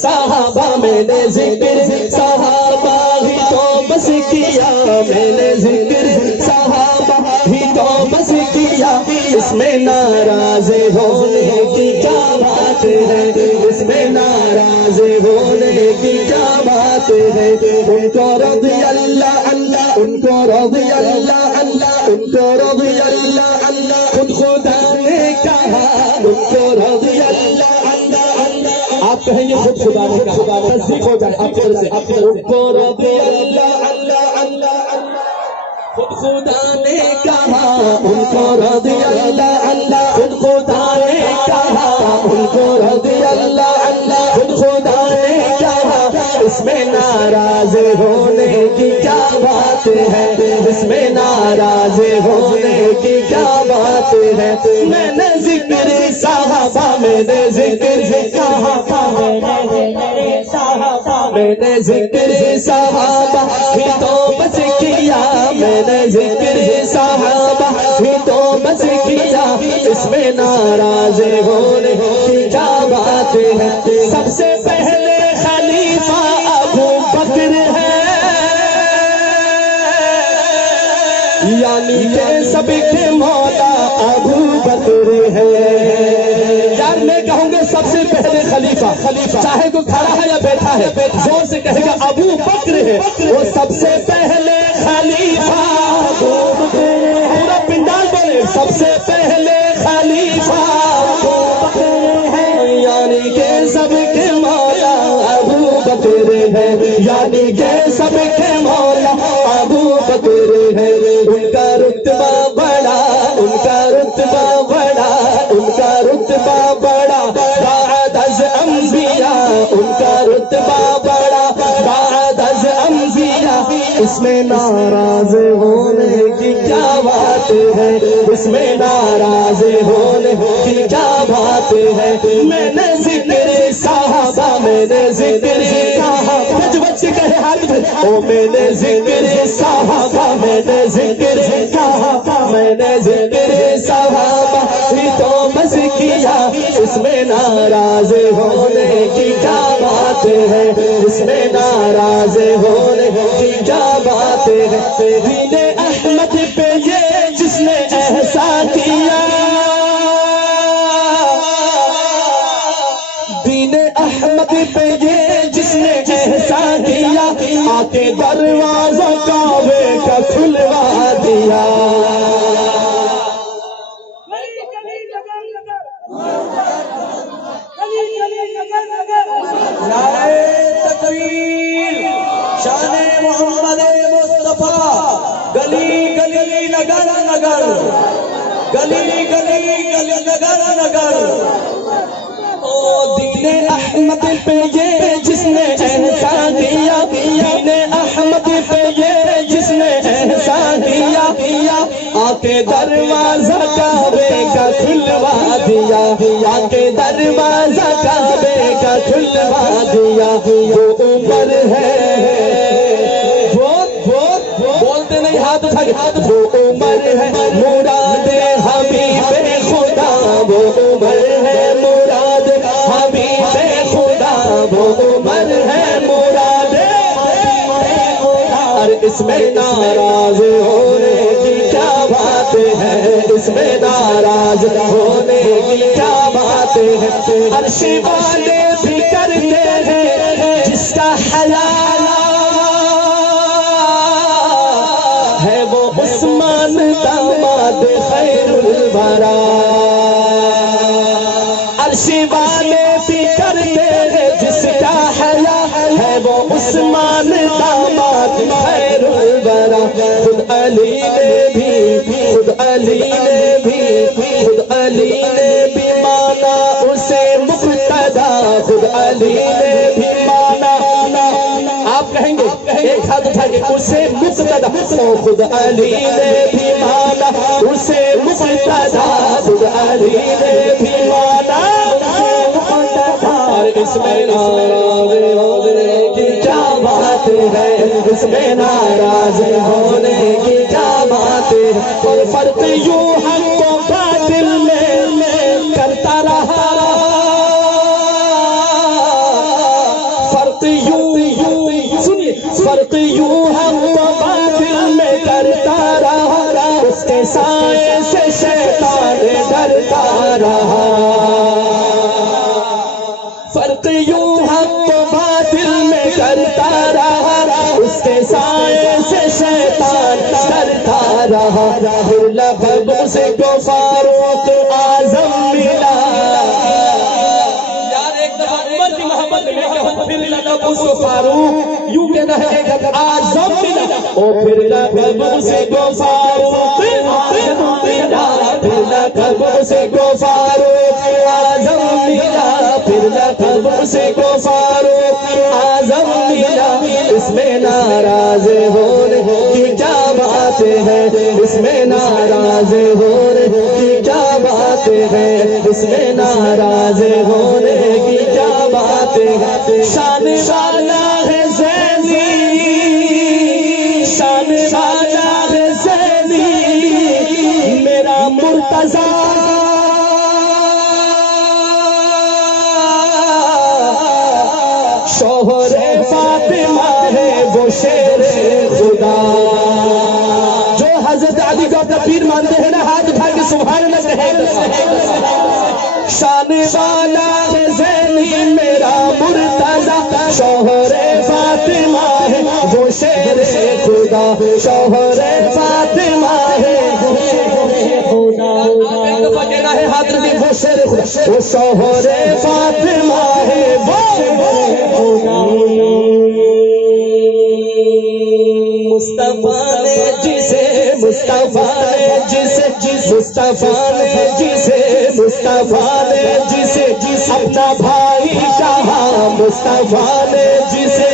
صحابہ میں نے ذکر صحابہ ہی تو بس کیا، میں نے ذکر صحابہ ہی تو بس کیا، اس میں ناراض ہونے کی کیا بات ہے، اس میں ناراض ہونے کی کیا بات ہے، ان کو رضی اللہ اللہ، ان کو رضی اللہ اللہ، ان کو رضی اللہ اللہ، خود خدا نے کہا، ان کو رضی اللہ اللہ اللہ، آپ کہیں گے خود خدا نے کہا، تصدیق ہو جائے آپ کی طرف سے، ان کو رضی اللہ اللہ اللہ اللہ، خود خدا نے کہا، ان کو رضی اللہ اللہ، خود خدا نے کہا، ان کو رضی اللہ اللہ، خود خدا نے کہا، اس میں ناراض ہونے کی کیا بات ہے، اس میں ناراض ہونے کی کیا بات ہے، میں نے ذکر صحابہ، میں نے ذکر صحابہ، میں نے ذکر صحابہ ہی تو بس کیا، میں نے ذکر صحابہ ہی تو بس کیا، اس میں ناراض ہونے کی کیا بات ہے، سب سے پہلے خلیفہ ابو بکر ہے، یعنی کہ سب کے مولا ابو بکر ہے، یار میں کہوں گا سب سے پہلے خلیفہ، چاہے کوئی کھڑا ہے یا بیٹھا ہے زور سے کہے گا ابو بکر ہے، وہ سب سے پہلے خلیفہ ابو بکر ہے، پورا پنڈال بولے سب سے پہلے خلیفہ ابو بکر ہے، یعنی کہ سب کے مولا ابو بکر ہے، یعنی کہ سب کے مولا ابو بکر ہے، ان کا رتبہ بڑا، ان کا رتبہ بڑا، ان کا رتبہ بڑا بعد از انبیاء، ان کا رتبہ بڑا بعد از انبیاء، اس میں ناراض ہونے کی کیا بات ہے، اس میں ناراض ہونے کی کیا بات ہے، میں نے ذکر صحابہ، میں نے ذکر صحابہ، بچے کہے ہاتھ میں، او میں نے ذکر صحابہ، میں نے ذکر صحابہ، میں نے ذکر صحابہ ہی تو بس کیا، اس میں ناراض ہونے کی کیا بات ہے، اس میں ناراض ہونے کی کیا بات ہے، دین احمد پہ یہ جس نے احسان کیا، دین احمد پہ یہ جس نے احسان کیا، آ کے دروازہ کعبے کا کھلوا دیا، شان محمد مصطفیٰ، گلی گلی نگر نگر، گلی گلی گلی نگر نگر، او دین احمد پہ یہ جس نے احسان کیا، دین احمد پہ یہ جس نے احسان کیا، آ کے دروازہ کعبے کا کھلوا دیا، آ کے دروازہ کعبے کا کھلوا دیا۔ وہ عمر ہے، بولتے نہیں ہاتھ اٹھا کے، وہ عمر ہے مراد حبیب خدا، وہ عمر ہے مراد حبیب خدا، وہ عمر ہے مراد حبیب خدا۔ اور اس میں ناراض ہونے کی کیا بات ہے، اس میں ناراض ہونے کی کیا بات ہے۔ عرش والے بھی کرتے ہیں جس کا حلال ہے، وہ عثمان داماد خیر الورا۔ عرش والے بھی کرتے ہیں جس کا حلال ہے، وہ عثمان داماد خیر الورا۔ خود علی نے بھی، خود علی نے بھی، خود علی نے بھی مانا اسے مقتدا، خود علی نے بھی مانا، آپ کہیں گے ایک ہاتھ اٹھا کے، اسے مقتدا، خود علی نے بھی مانا اسے مقتدا، خود علی نے بھی مانا اور اس میں ناراض ہونے کی کیا بات ہے، اس میں ناراض ہونے کی کیا بات ہے۔ اور فرق یوں حق و باطل میں کرتا رہا، فرق یوں سنیے، فرق یوں حق و باطل میں کرتا رہا، اس کے سائے سے شیطان ڈرتا رہا۔ فرق یوں حق و باطل میں کرتا رہا، اس کے سائے سے شیطان ڈرتا رہا۔ پھر لقب سے کو فاروق اعظم ملا، یار ایک دفعہ عمر کی محبت میں کہوں، پھر لقب سے فاروق یوں کہنا ہے اعظم ملا، اور پھر لقب سے کو فاروق اعظم ملا، پھر لقب سے کو فاروق اعظم ملا، پھر لقب سے کو فاروق اعظم ملا۔ اس میں ناراض ہونے کی کیا بات ہے، اس میں ناراض ہونے کی کیا بات ہے، اس میں ناراض ہونے کی کیا بات ہے۔ شان والا ہے زینی، شان والا ہے زینی میرا مرتضیٰ، شوہر فاطمہ ہے وہ شیر خدا۔ جو حضرت علی کو اپنا پیر مانتے ہیں نا، ہاتھ اٹھا کے سبحان اللہ کہیں۔ شان والا ہے زینی میرا مرتضیٰ، شوہر فاطمہ ہے وہ شیر خدا، شوہر فاطمہ ہے وہ شیر خدا۔ ایک دفعہ کہنا ہے ہاتھ رکھیں، وہ شیر خدا، وہ شوہر فاطمہ ہے وہ مصطفیٰ نے جسے، مصطفیٰ نے جسے، مصطفیٰ نے جسے، مصطفیٰ نے جسے اپنا بھائی کہا، مصطفیٰ نے جسے،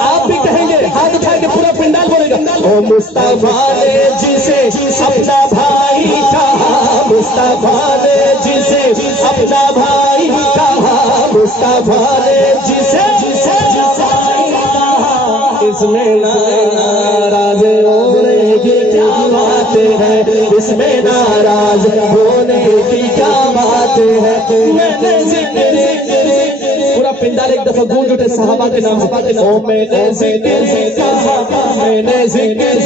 آپ بھی کہیں گے ہاتھ اٹھا کے پورا پنڈال بولے گا، او مصطفیٰ نے جسے اپنا بھائی کہا، مصطفیٰ نے جسے اپنا بھائی کہا، مصطفیٰ نے جسے اس میں ناراض ہونے کی کیا بات ہے، اس میں ناراض ہونے کی کیا بات ہے۔ میں نے ذکر پورا پنڈال ایک دفعہ گونج اٹھے صحابہ کے نام سے، او میں نے ذکر صحابہ، میں نے ذکر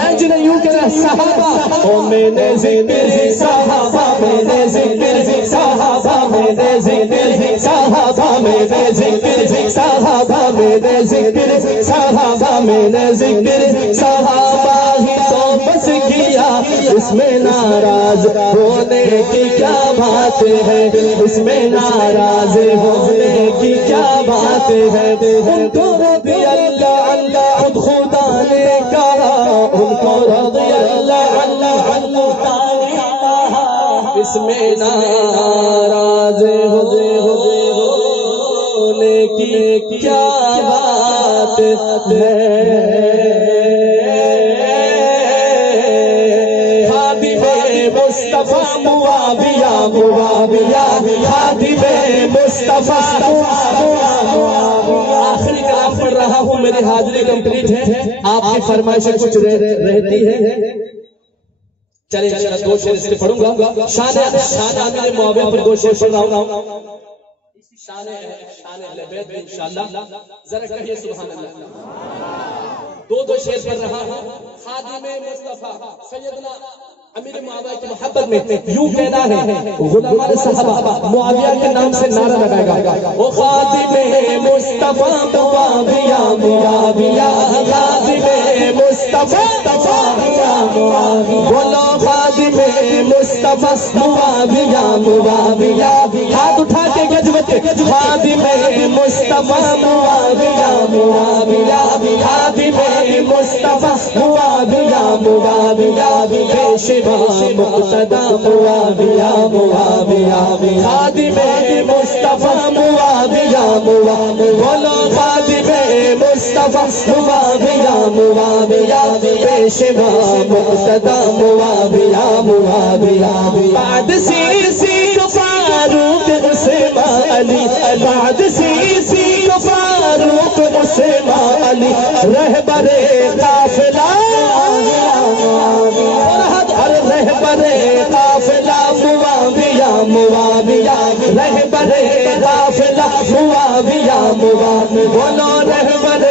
اینج نے یوں کہنا صحابہ، او میں نے ذکر صحابہ، میں نے ذکر صحابہ، میں نے ذکر صحابہ، میں نے ذکر صحابہ، میں نے ذکر صحابہ، میں نے ذکر صحابہ ہی تو بس کیا، اس میں ناراض ہونے کی کیا بات ہے، اس میں ناراض ہونے کی کیا بات ہے۔ ان کو رضی اللہ عنہ خود خدا نے کہا، ان کو رضی اللہ عنہ خدا نے کہا، اس میں ناراض کی کیا بات ہے، خادم مصطفیٰ معاویہ معاویہ، خادم مصطفیٰ معاویہ۔ آخری کلام پڑھ رہا ہوں، میری حاضری کمپلیٹ ہے، آپ کی فرمائشیں کچھ رہتی ہے، چلیں انشاءاللہ دو شعر اس سے پڑھوں گا۔ شان امیر معاویہ پر دو شعر پڑھ رہا ہوں، شان اہل بیت میں انشاءاللہ ذرا کہیے سبحان اللہ۔ دو شعر پڑھ رہا ہوں۔ خادم مصطفیٰ سیدنا امیر معاویہ کی محبت میں یوں کہنا ہے، غلامان صحابہ معاویہ کے نام سے نعرہ لگائے گا، او خادم مصطفیٰ معاویہ معاویہ، خادم مصطفیٰ معاویہ معاویہ، بولو خادم مصطفیٰ معاویہ معاویہ، ہاتھ اٹھا کے گجوتے، خادم مصطفیٰ معاویہ معاویہ، خادم مصطفیٰ معاویہ معاویہ، پیشوا مقتدی معاویہ معاویہ، خادم مصطفیٰ معاویہ معاویہ، بولو خادم مصطفیٰ معاویہ معاویہ، پیشوا مقتدی معاویہ معاویہ، بعد سیسی کو فاروق عثمان علی، بعد سیسی کو فاروق عثمان علی، رہبر قافلہ رہبر قافلہ معاویہ معاویہ، رہبر قافلہ معاویہ معاویہ، بولو رہبر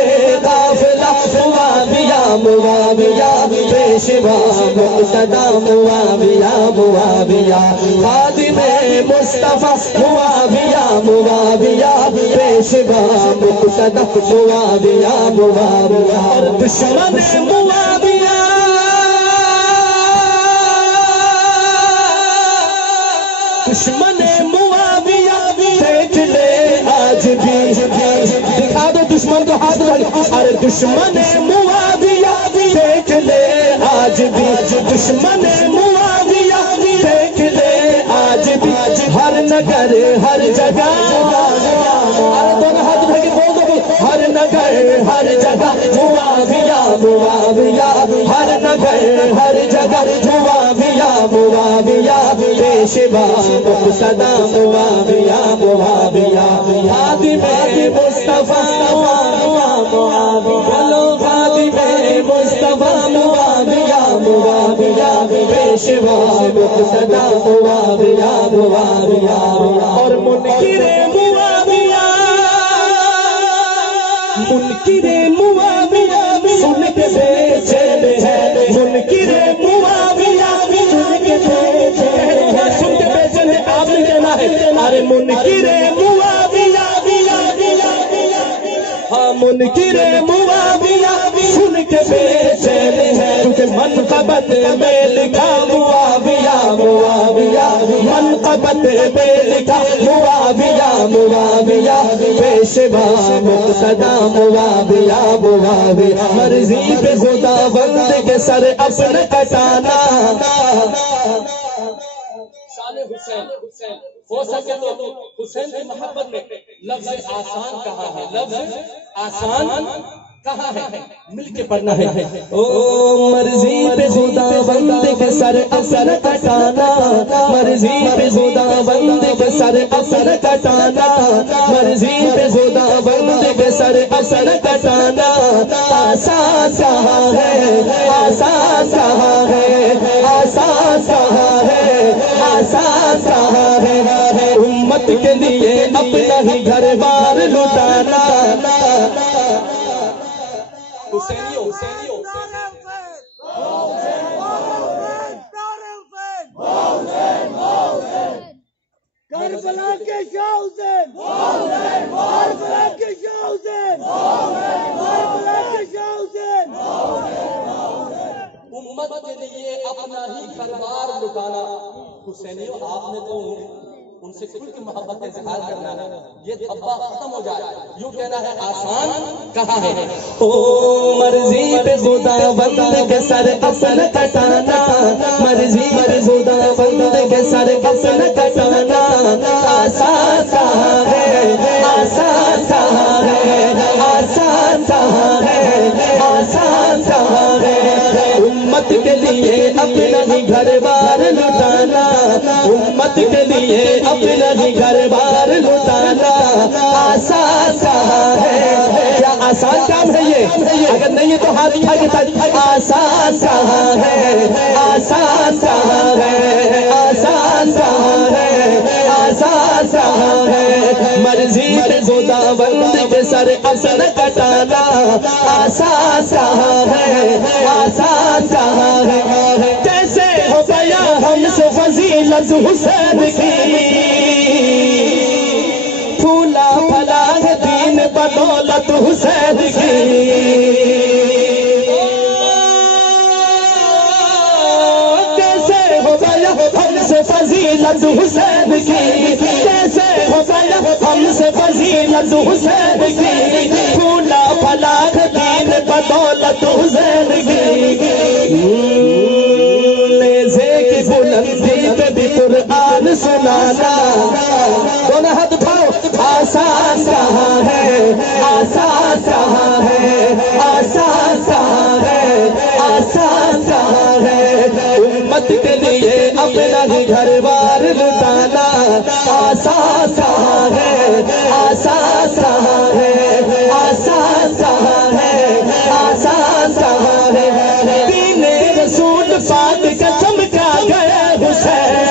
قافلہ معاویہ معاویہ، پیشوا مقتدی معاویہ معاویہ، خادم مصطفیٰ معاویہ معاویہ، پیشوا مقتدی معاویہ معاویہ، اور دشمن معاویہ دشمن معاویہ دیکھ لے آج بھی، دکھا دو دشمن کو ہاتھ لگا، ارے دشمن معاویہ دیکھ لے آج بھی، دشمن معاویہ دیکھ لے آج بھی، ہر نگر ہر جگہ، ارے دونوں ہاتھ اٹھا کے بول دو، ہر نگر ہر جگہ معاویہ معاویہ، ہر نگر ہر جگہ معاویہ معاویہ، پیشوا مقتدی معاویہ معاویہ، خادم مصطفیٰ معاویہ، بولو خادم مصطفیٰ معاویہ معاویہ، پیشوا مقتدی معاویہ معاویہ، اور منکر معاویہ منکر معاویہ سن کے بے چین ہے، منکر معاویہ سن کے بے چین ہے، سن کے بے چین ہے، آپ نے کہنا ہے، ارے منکر معاویہ، ہاں منکر معاویہ سن کے بے چین ہے، کیونکہ منقبت میں لکھا معاویہ معاویہ، منقبت میں لکھا معاویہ معاویہ، پیشوا مقتدی معاویہ معاویہ، مرضی پہ خدا بند کے سر اپنا کٹانا، شان حسین ہو سکے تو حسین کی محبت میں لفظ آسان کہاں ہے، لفظ آسان کہاں ہے، مل کے پڑھنا ہے، او مرضی پہ خدا بند کے سر اپنا کٹانا، مرضی پہ خدا بند کے سر اپنا کٹانا، مرضی پہ خدا بند کے سر اپنا کٹانا، آسان کہاں ہے، آسان کہاں ہے، آسان کہاں ہے، آسان کہاں ہے، امت کے لیے اپنا ہی گھر بار لٹانا، حسینیوں کربلا کے شاہ حسین، کربلا کے شاہ حسین، کربلا کے شاہ حسین، امت کے لیے اپنا ہی گھر-بار لٹانا، حسینیوں آپ نے تو ان سے کھل کے محبت کا اظہار کرنا ہے، یہ دھبا ختم ہو جائے، یوں کہنا ہے آسان کہاں ہے، او مرضی پہ خدا بند کے سر اپنا کٹانا، مرضی پہ خدا بند کے سر اپنا کٹانا، آسان کہاں ہے، آسان کہاں امت کے لیے اپنا ہی گھر بار لٹانا آسان کہاں ہے؟ کیا آسان کام ہے یہ؟ اگر نہیں تو ہاتھ اٹھا کے ساتھ آسان کہاں ہے؟ آسان کہاں ہے؟ آسان کہاں ہے؟ آسان کہاں ہے؟ مرضی خداوند کے سر اپنا کٹانا آسان کہاں ہے؟ آسان کہاں ہے؟ جیسے ہو گیا ہم سے فضیلت حسین کی پھولا پھلا ہے دین بدولت حسین کی کیسے ہو گیا ہم سے فضیلت حسین کی کیسے ہو گیا ہم سے فضیلت حسین کی پھولا پھلا ہے دین بدولت حسین کی بلندی پہ بھی قرآن سنانا دونوں ہاتھ اٹھاؤ آسان کہاں ہے؟ آسان کہاں ہے؟ آسان کہاں ہے؟ آسان کہاں ہے؟ امت کے لیے اپنا ہی گھر بار لٹانا آسان کہاں ہے؟ آسان کہاں ہے؟ آسان کہاں ہے؟ آسان کہاں ہے؟ دین رسول پاک کا چمکا گیا حسین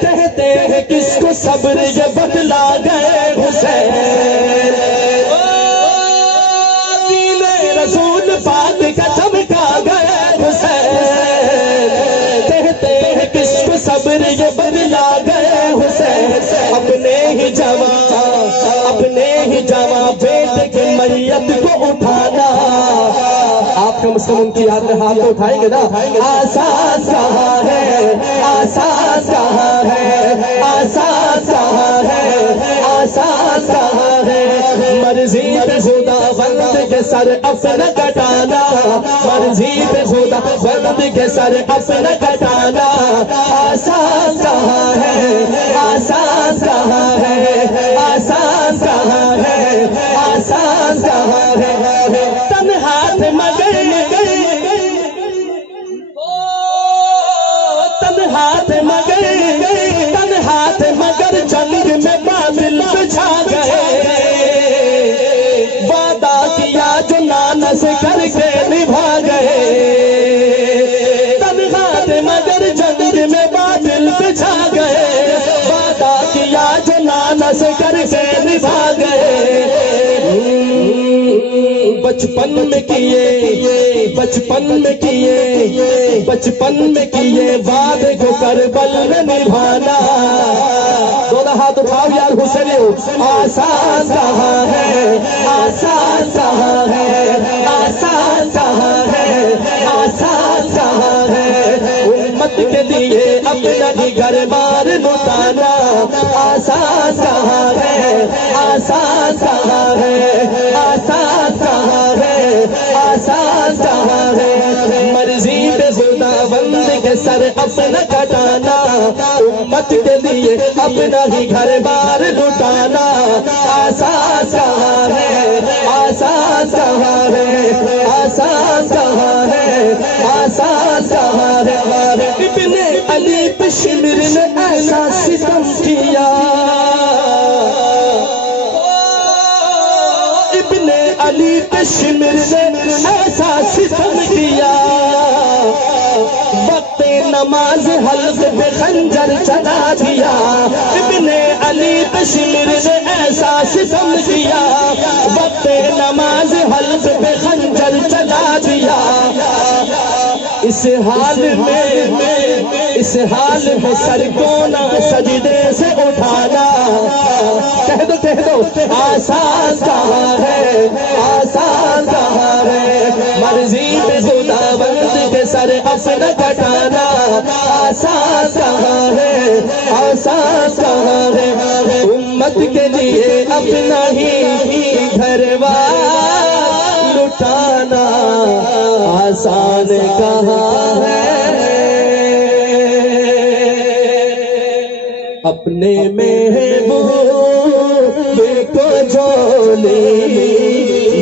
کہتے ہیں کس کو صبر یہ بدلا گئے حسین دین رسول پاک کا چمکا گیا حسین کہتے ہیں کس کو صبر یہ بدلا گئے حسین اپنے ہی جوان بیٹے کی میت کو اٹھانا آپ کے مسلم کی یاد میں ہاتھ اٹھائیں گے نا آسان کہاں ہے؟ آسان کہاں ہے؟ آسان کہاں ہے؟ آسان کہاں ہے؟ مرضی پہ خداوند کے سر اپنا کٹانا مرضی پہ خداوند کے سر اپنا کٹانا آسان کہاں ہے؟ آسان کہاں ہے؟ آسان کہاں ہے؟ آسان کہاں ہے؟ تنہا تھے مگر تنہا تھے مگر جنگ میں بادل بچھا گئے وعدہ کیا جو نانا سے کر کے نبھا گئے تنہا تھے مگر جنگ میں بادل بچھا گئے وعدہ کیا جو نانا سے کر کے نبھا گئے بچپن میں کیے وعدے کو کربل میں نبھانا دونوں ہاتھ اٹھاؤ یار حسین آسان کہاں ہے؟ آسان کہاں ہے؟ آسان کہاں ہے؟ آسان کہاں ہے؟ امت کے لیے اپنا ہی گھر بار لٹانا آسان کہاں ہے؟ آسان کہاں ہے؟ آسان کہاں ہے؟ آسان کہاں ہے؟ مرضی پہ خداوند کے سر اپنا کٹانا امت کے لیے اپنا ہی گھر بار لٹانا آسان کہاں ہے؟ آسان کہاں ہے؟ آسان کہاں ہے؟ آسان کہاں ہے؟ ابن علی پشمر نے ایسا ستم کیا ابن علی پشمر نے ایسا ستم کیا وقت نماز حلق پہ خنجر چلا دیا ابن علی پشمر نے ایسا ستم کیا وقت نماز حلق پہ خنجر چلا دیا اس حال میں سر کو نہ سجدے سے اٹھانا کہہ دو آسان کہاں ہے؟ آسان کہاں ہے؟ مرضی پہ خداوند کے سر اپنا کٹانا آسان کہاں ہے؟ آسان کہاں ہے؟ امت کے لیے اپنا ہی گھر بار لٹانا آسان کہاں ہے؟ اپنے محبوب کو جھولی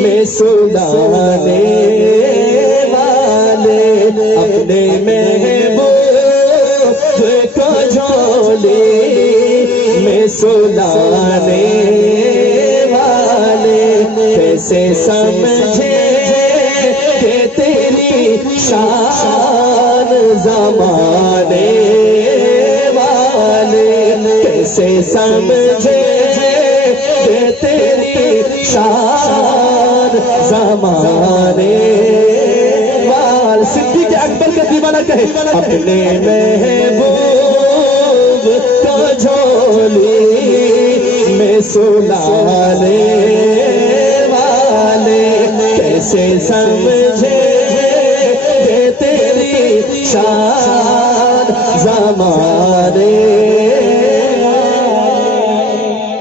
میں سلانے والے اپنے محبوب جھولی میں سلانے والے کیسے سمجھے کہ تیری شان زمانے والے کیسے سمجھے کہ تیری شان زمانے والے صدیق اکبر کا دیوانہ کہے اپنے محبوب کو جھولی میں سلانے والے کیسے سمجھے کہ تیری شان زمانے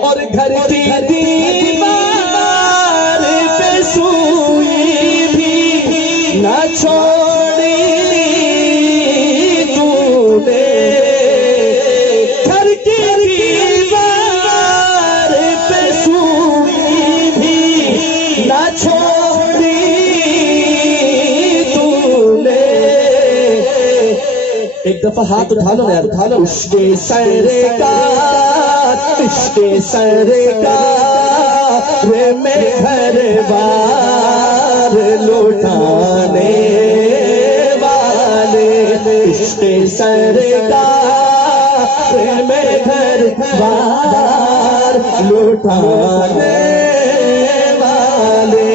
اور گھر کی دیوار پہ سوئی بھی نہ چھوڑی تو نے گھر کی دیوار پہ سوئی بھی نہ چھوڑی تو نے ایک دفعہ ہاتھ اٹھا لو یار اٹھا لو عشق سرکار میں گھر بار لوٹانے والے عشق سرکار میں گھر بار لوٹانے والے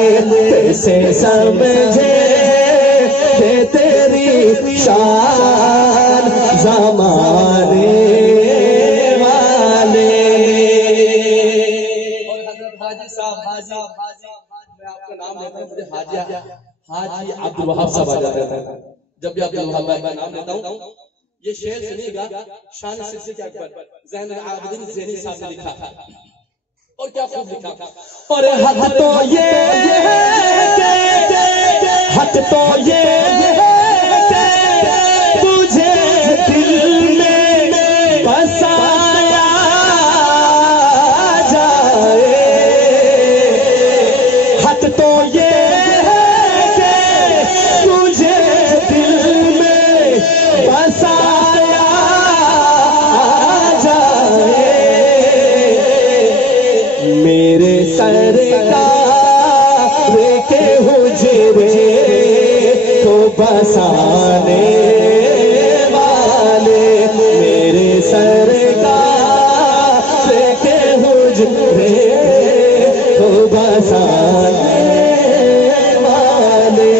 کیسے سمجھے کہ تیری شان زمانے والے میں آپ کا نام لیتا ہوں مجھے حاجی عبد الوہاب صاحب آ جاتے ہیں جب بھی عبد الوہاب بھائی کا نام لیتا ہوں یہ شعر سنیے گا شان صدیق اکبر زین العابدین زینی صاحب نے لکھا اور کیا خوب لکھا اور حق تو یہ ہے تجھے دل میں بسایا جائے حق تو یہ ہے کہ تجھے دل میں بسایا جائے میرے سرکار کے حجرے کو بسانے والے میرے سرکار کے حجرے کو بسانے والے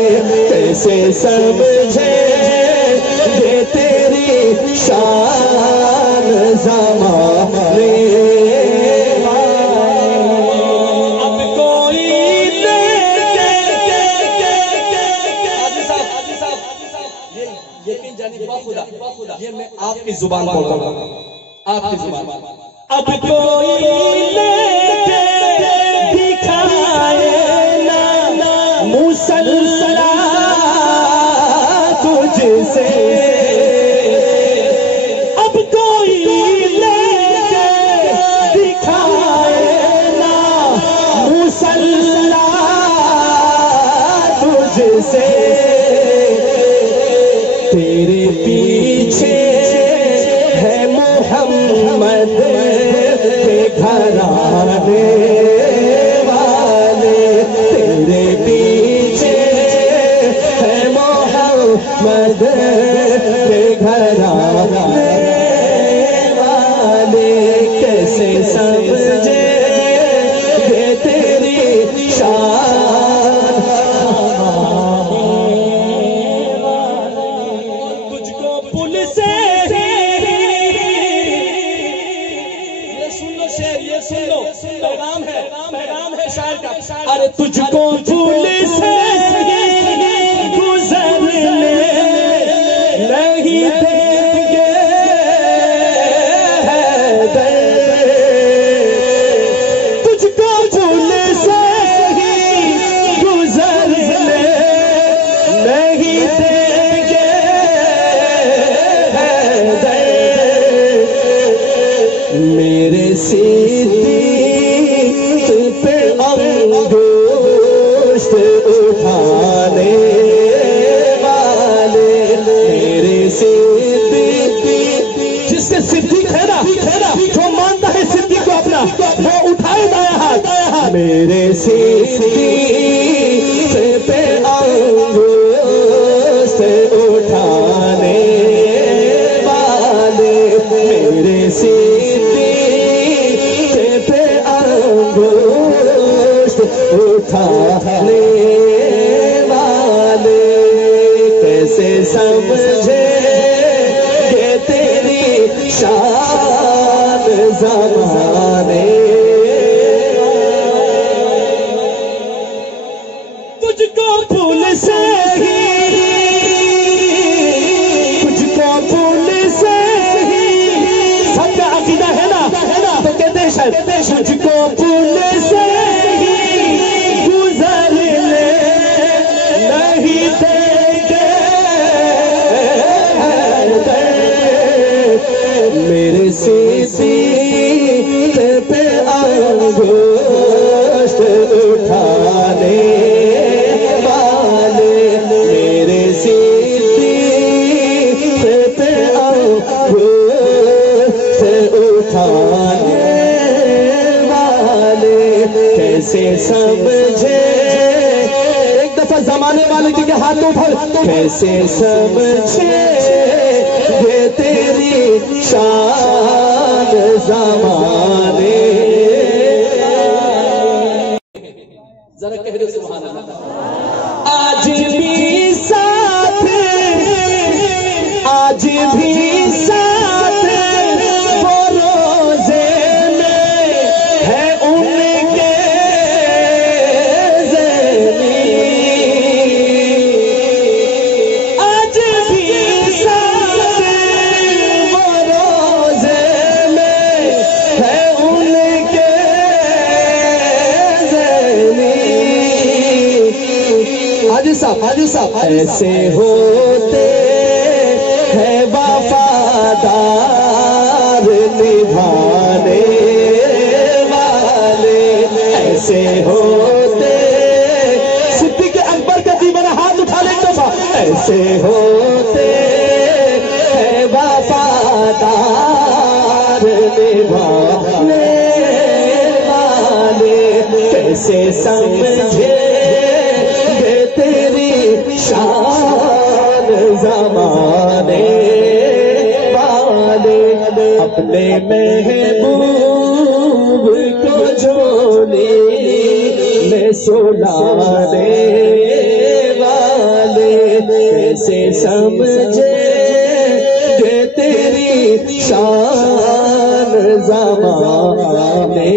کیسے سمجھے کہ تیری شان زمانے یہ میں آپ کی زبان بولتا ہوں آپ کی زبان اب کوئی دکھائے نا مسلسل تجھ سے اب کوئی دکھائے نا مسلسل تجھ سے تیرے پیچھے ہے محمد کے گھرانے والے تیرے پیچھے ہے محمد کے گھرانے والے کیسے سمجھے کہ تیری شان تجھ کو پل سے یہ سن لو شعر یہ سن لو پیغام ہے شاعر کا ارے تجھ کو پل سے گزرنے میرے سینے پہ انگشت اٹھانے والے، میرے سینے پہ انگشت اٹھانے والے، کیسے سمجھے یہ تیری شان زمانے، تجھ کو پھول سے ہی، تجھ کو پھول سے ہی، سب کا عقیدہ ہے نا تو کہتے ہیں شاید، تجھ کو پھول سے ہی گزر لے نہیں دیں گے، میرے سینے پہ انگشت اٹھانے والے، میرے سینے پہ انگشت اٹھانے والے، کیسے سمجھے، ایک دفعہ زمانے والے کے ہاتھ اٹھا، کیسے سمجھے یہ تیری شان زمانے، ذرا کہہ دو سبحان اللہ۔ آج بھی ساتھ، آج بھی ساتھ وہ روزے میں ہے ان کے ذہنی، آج بھی ساتھ وہ روزے میں ہے ان کے ذہنی، حاجی صاحب ایسے ہوتے ہیں وفادار نبھانے والے، ایسے ہوتے، صدیق اکبر کا دیوانہ ہاتھ اٹھا لے ایک دفعہ، ایسے ہوتے ہیں وفادار نبھانے والے، کیسے سمجھے یہ تیری شان زمانے والے، اپنے محبوب کو جھولی میں سلانے والے، کیسے سمجھے کہ تیری شان زمانے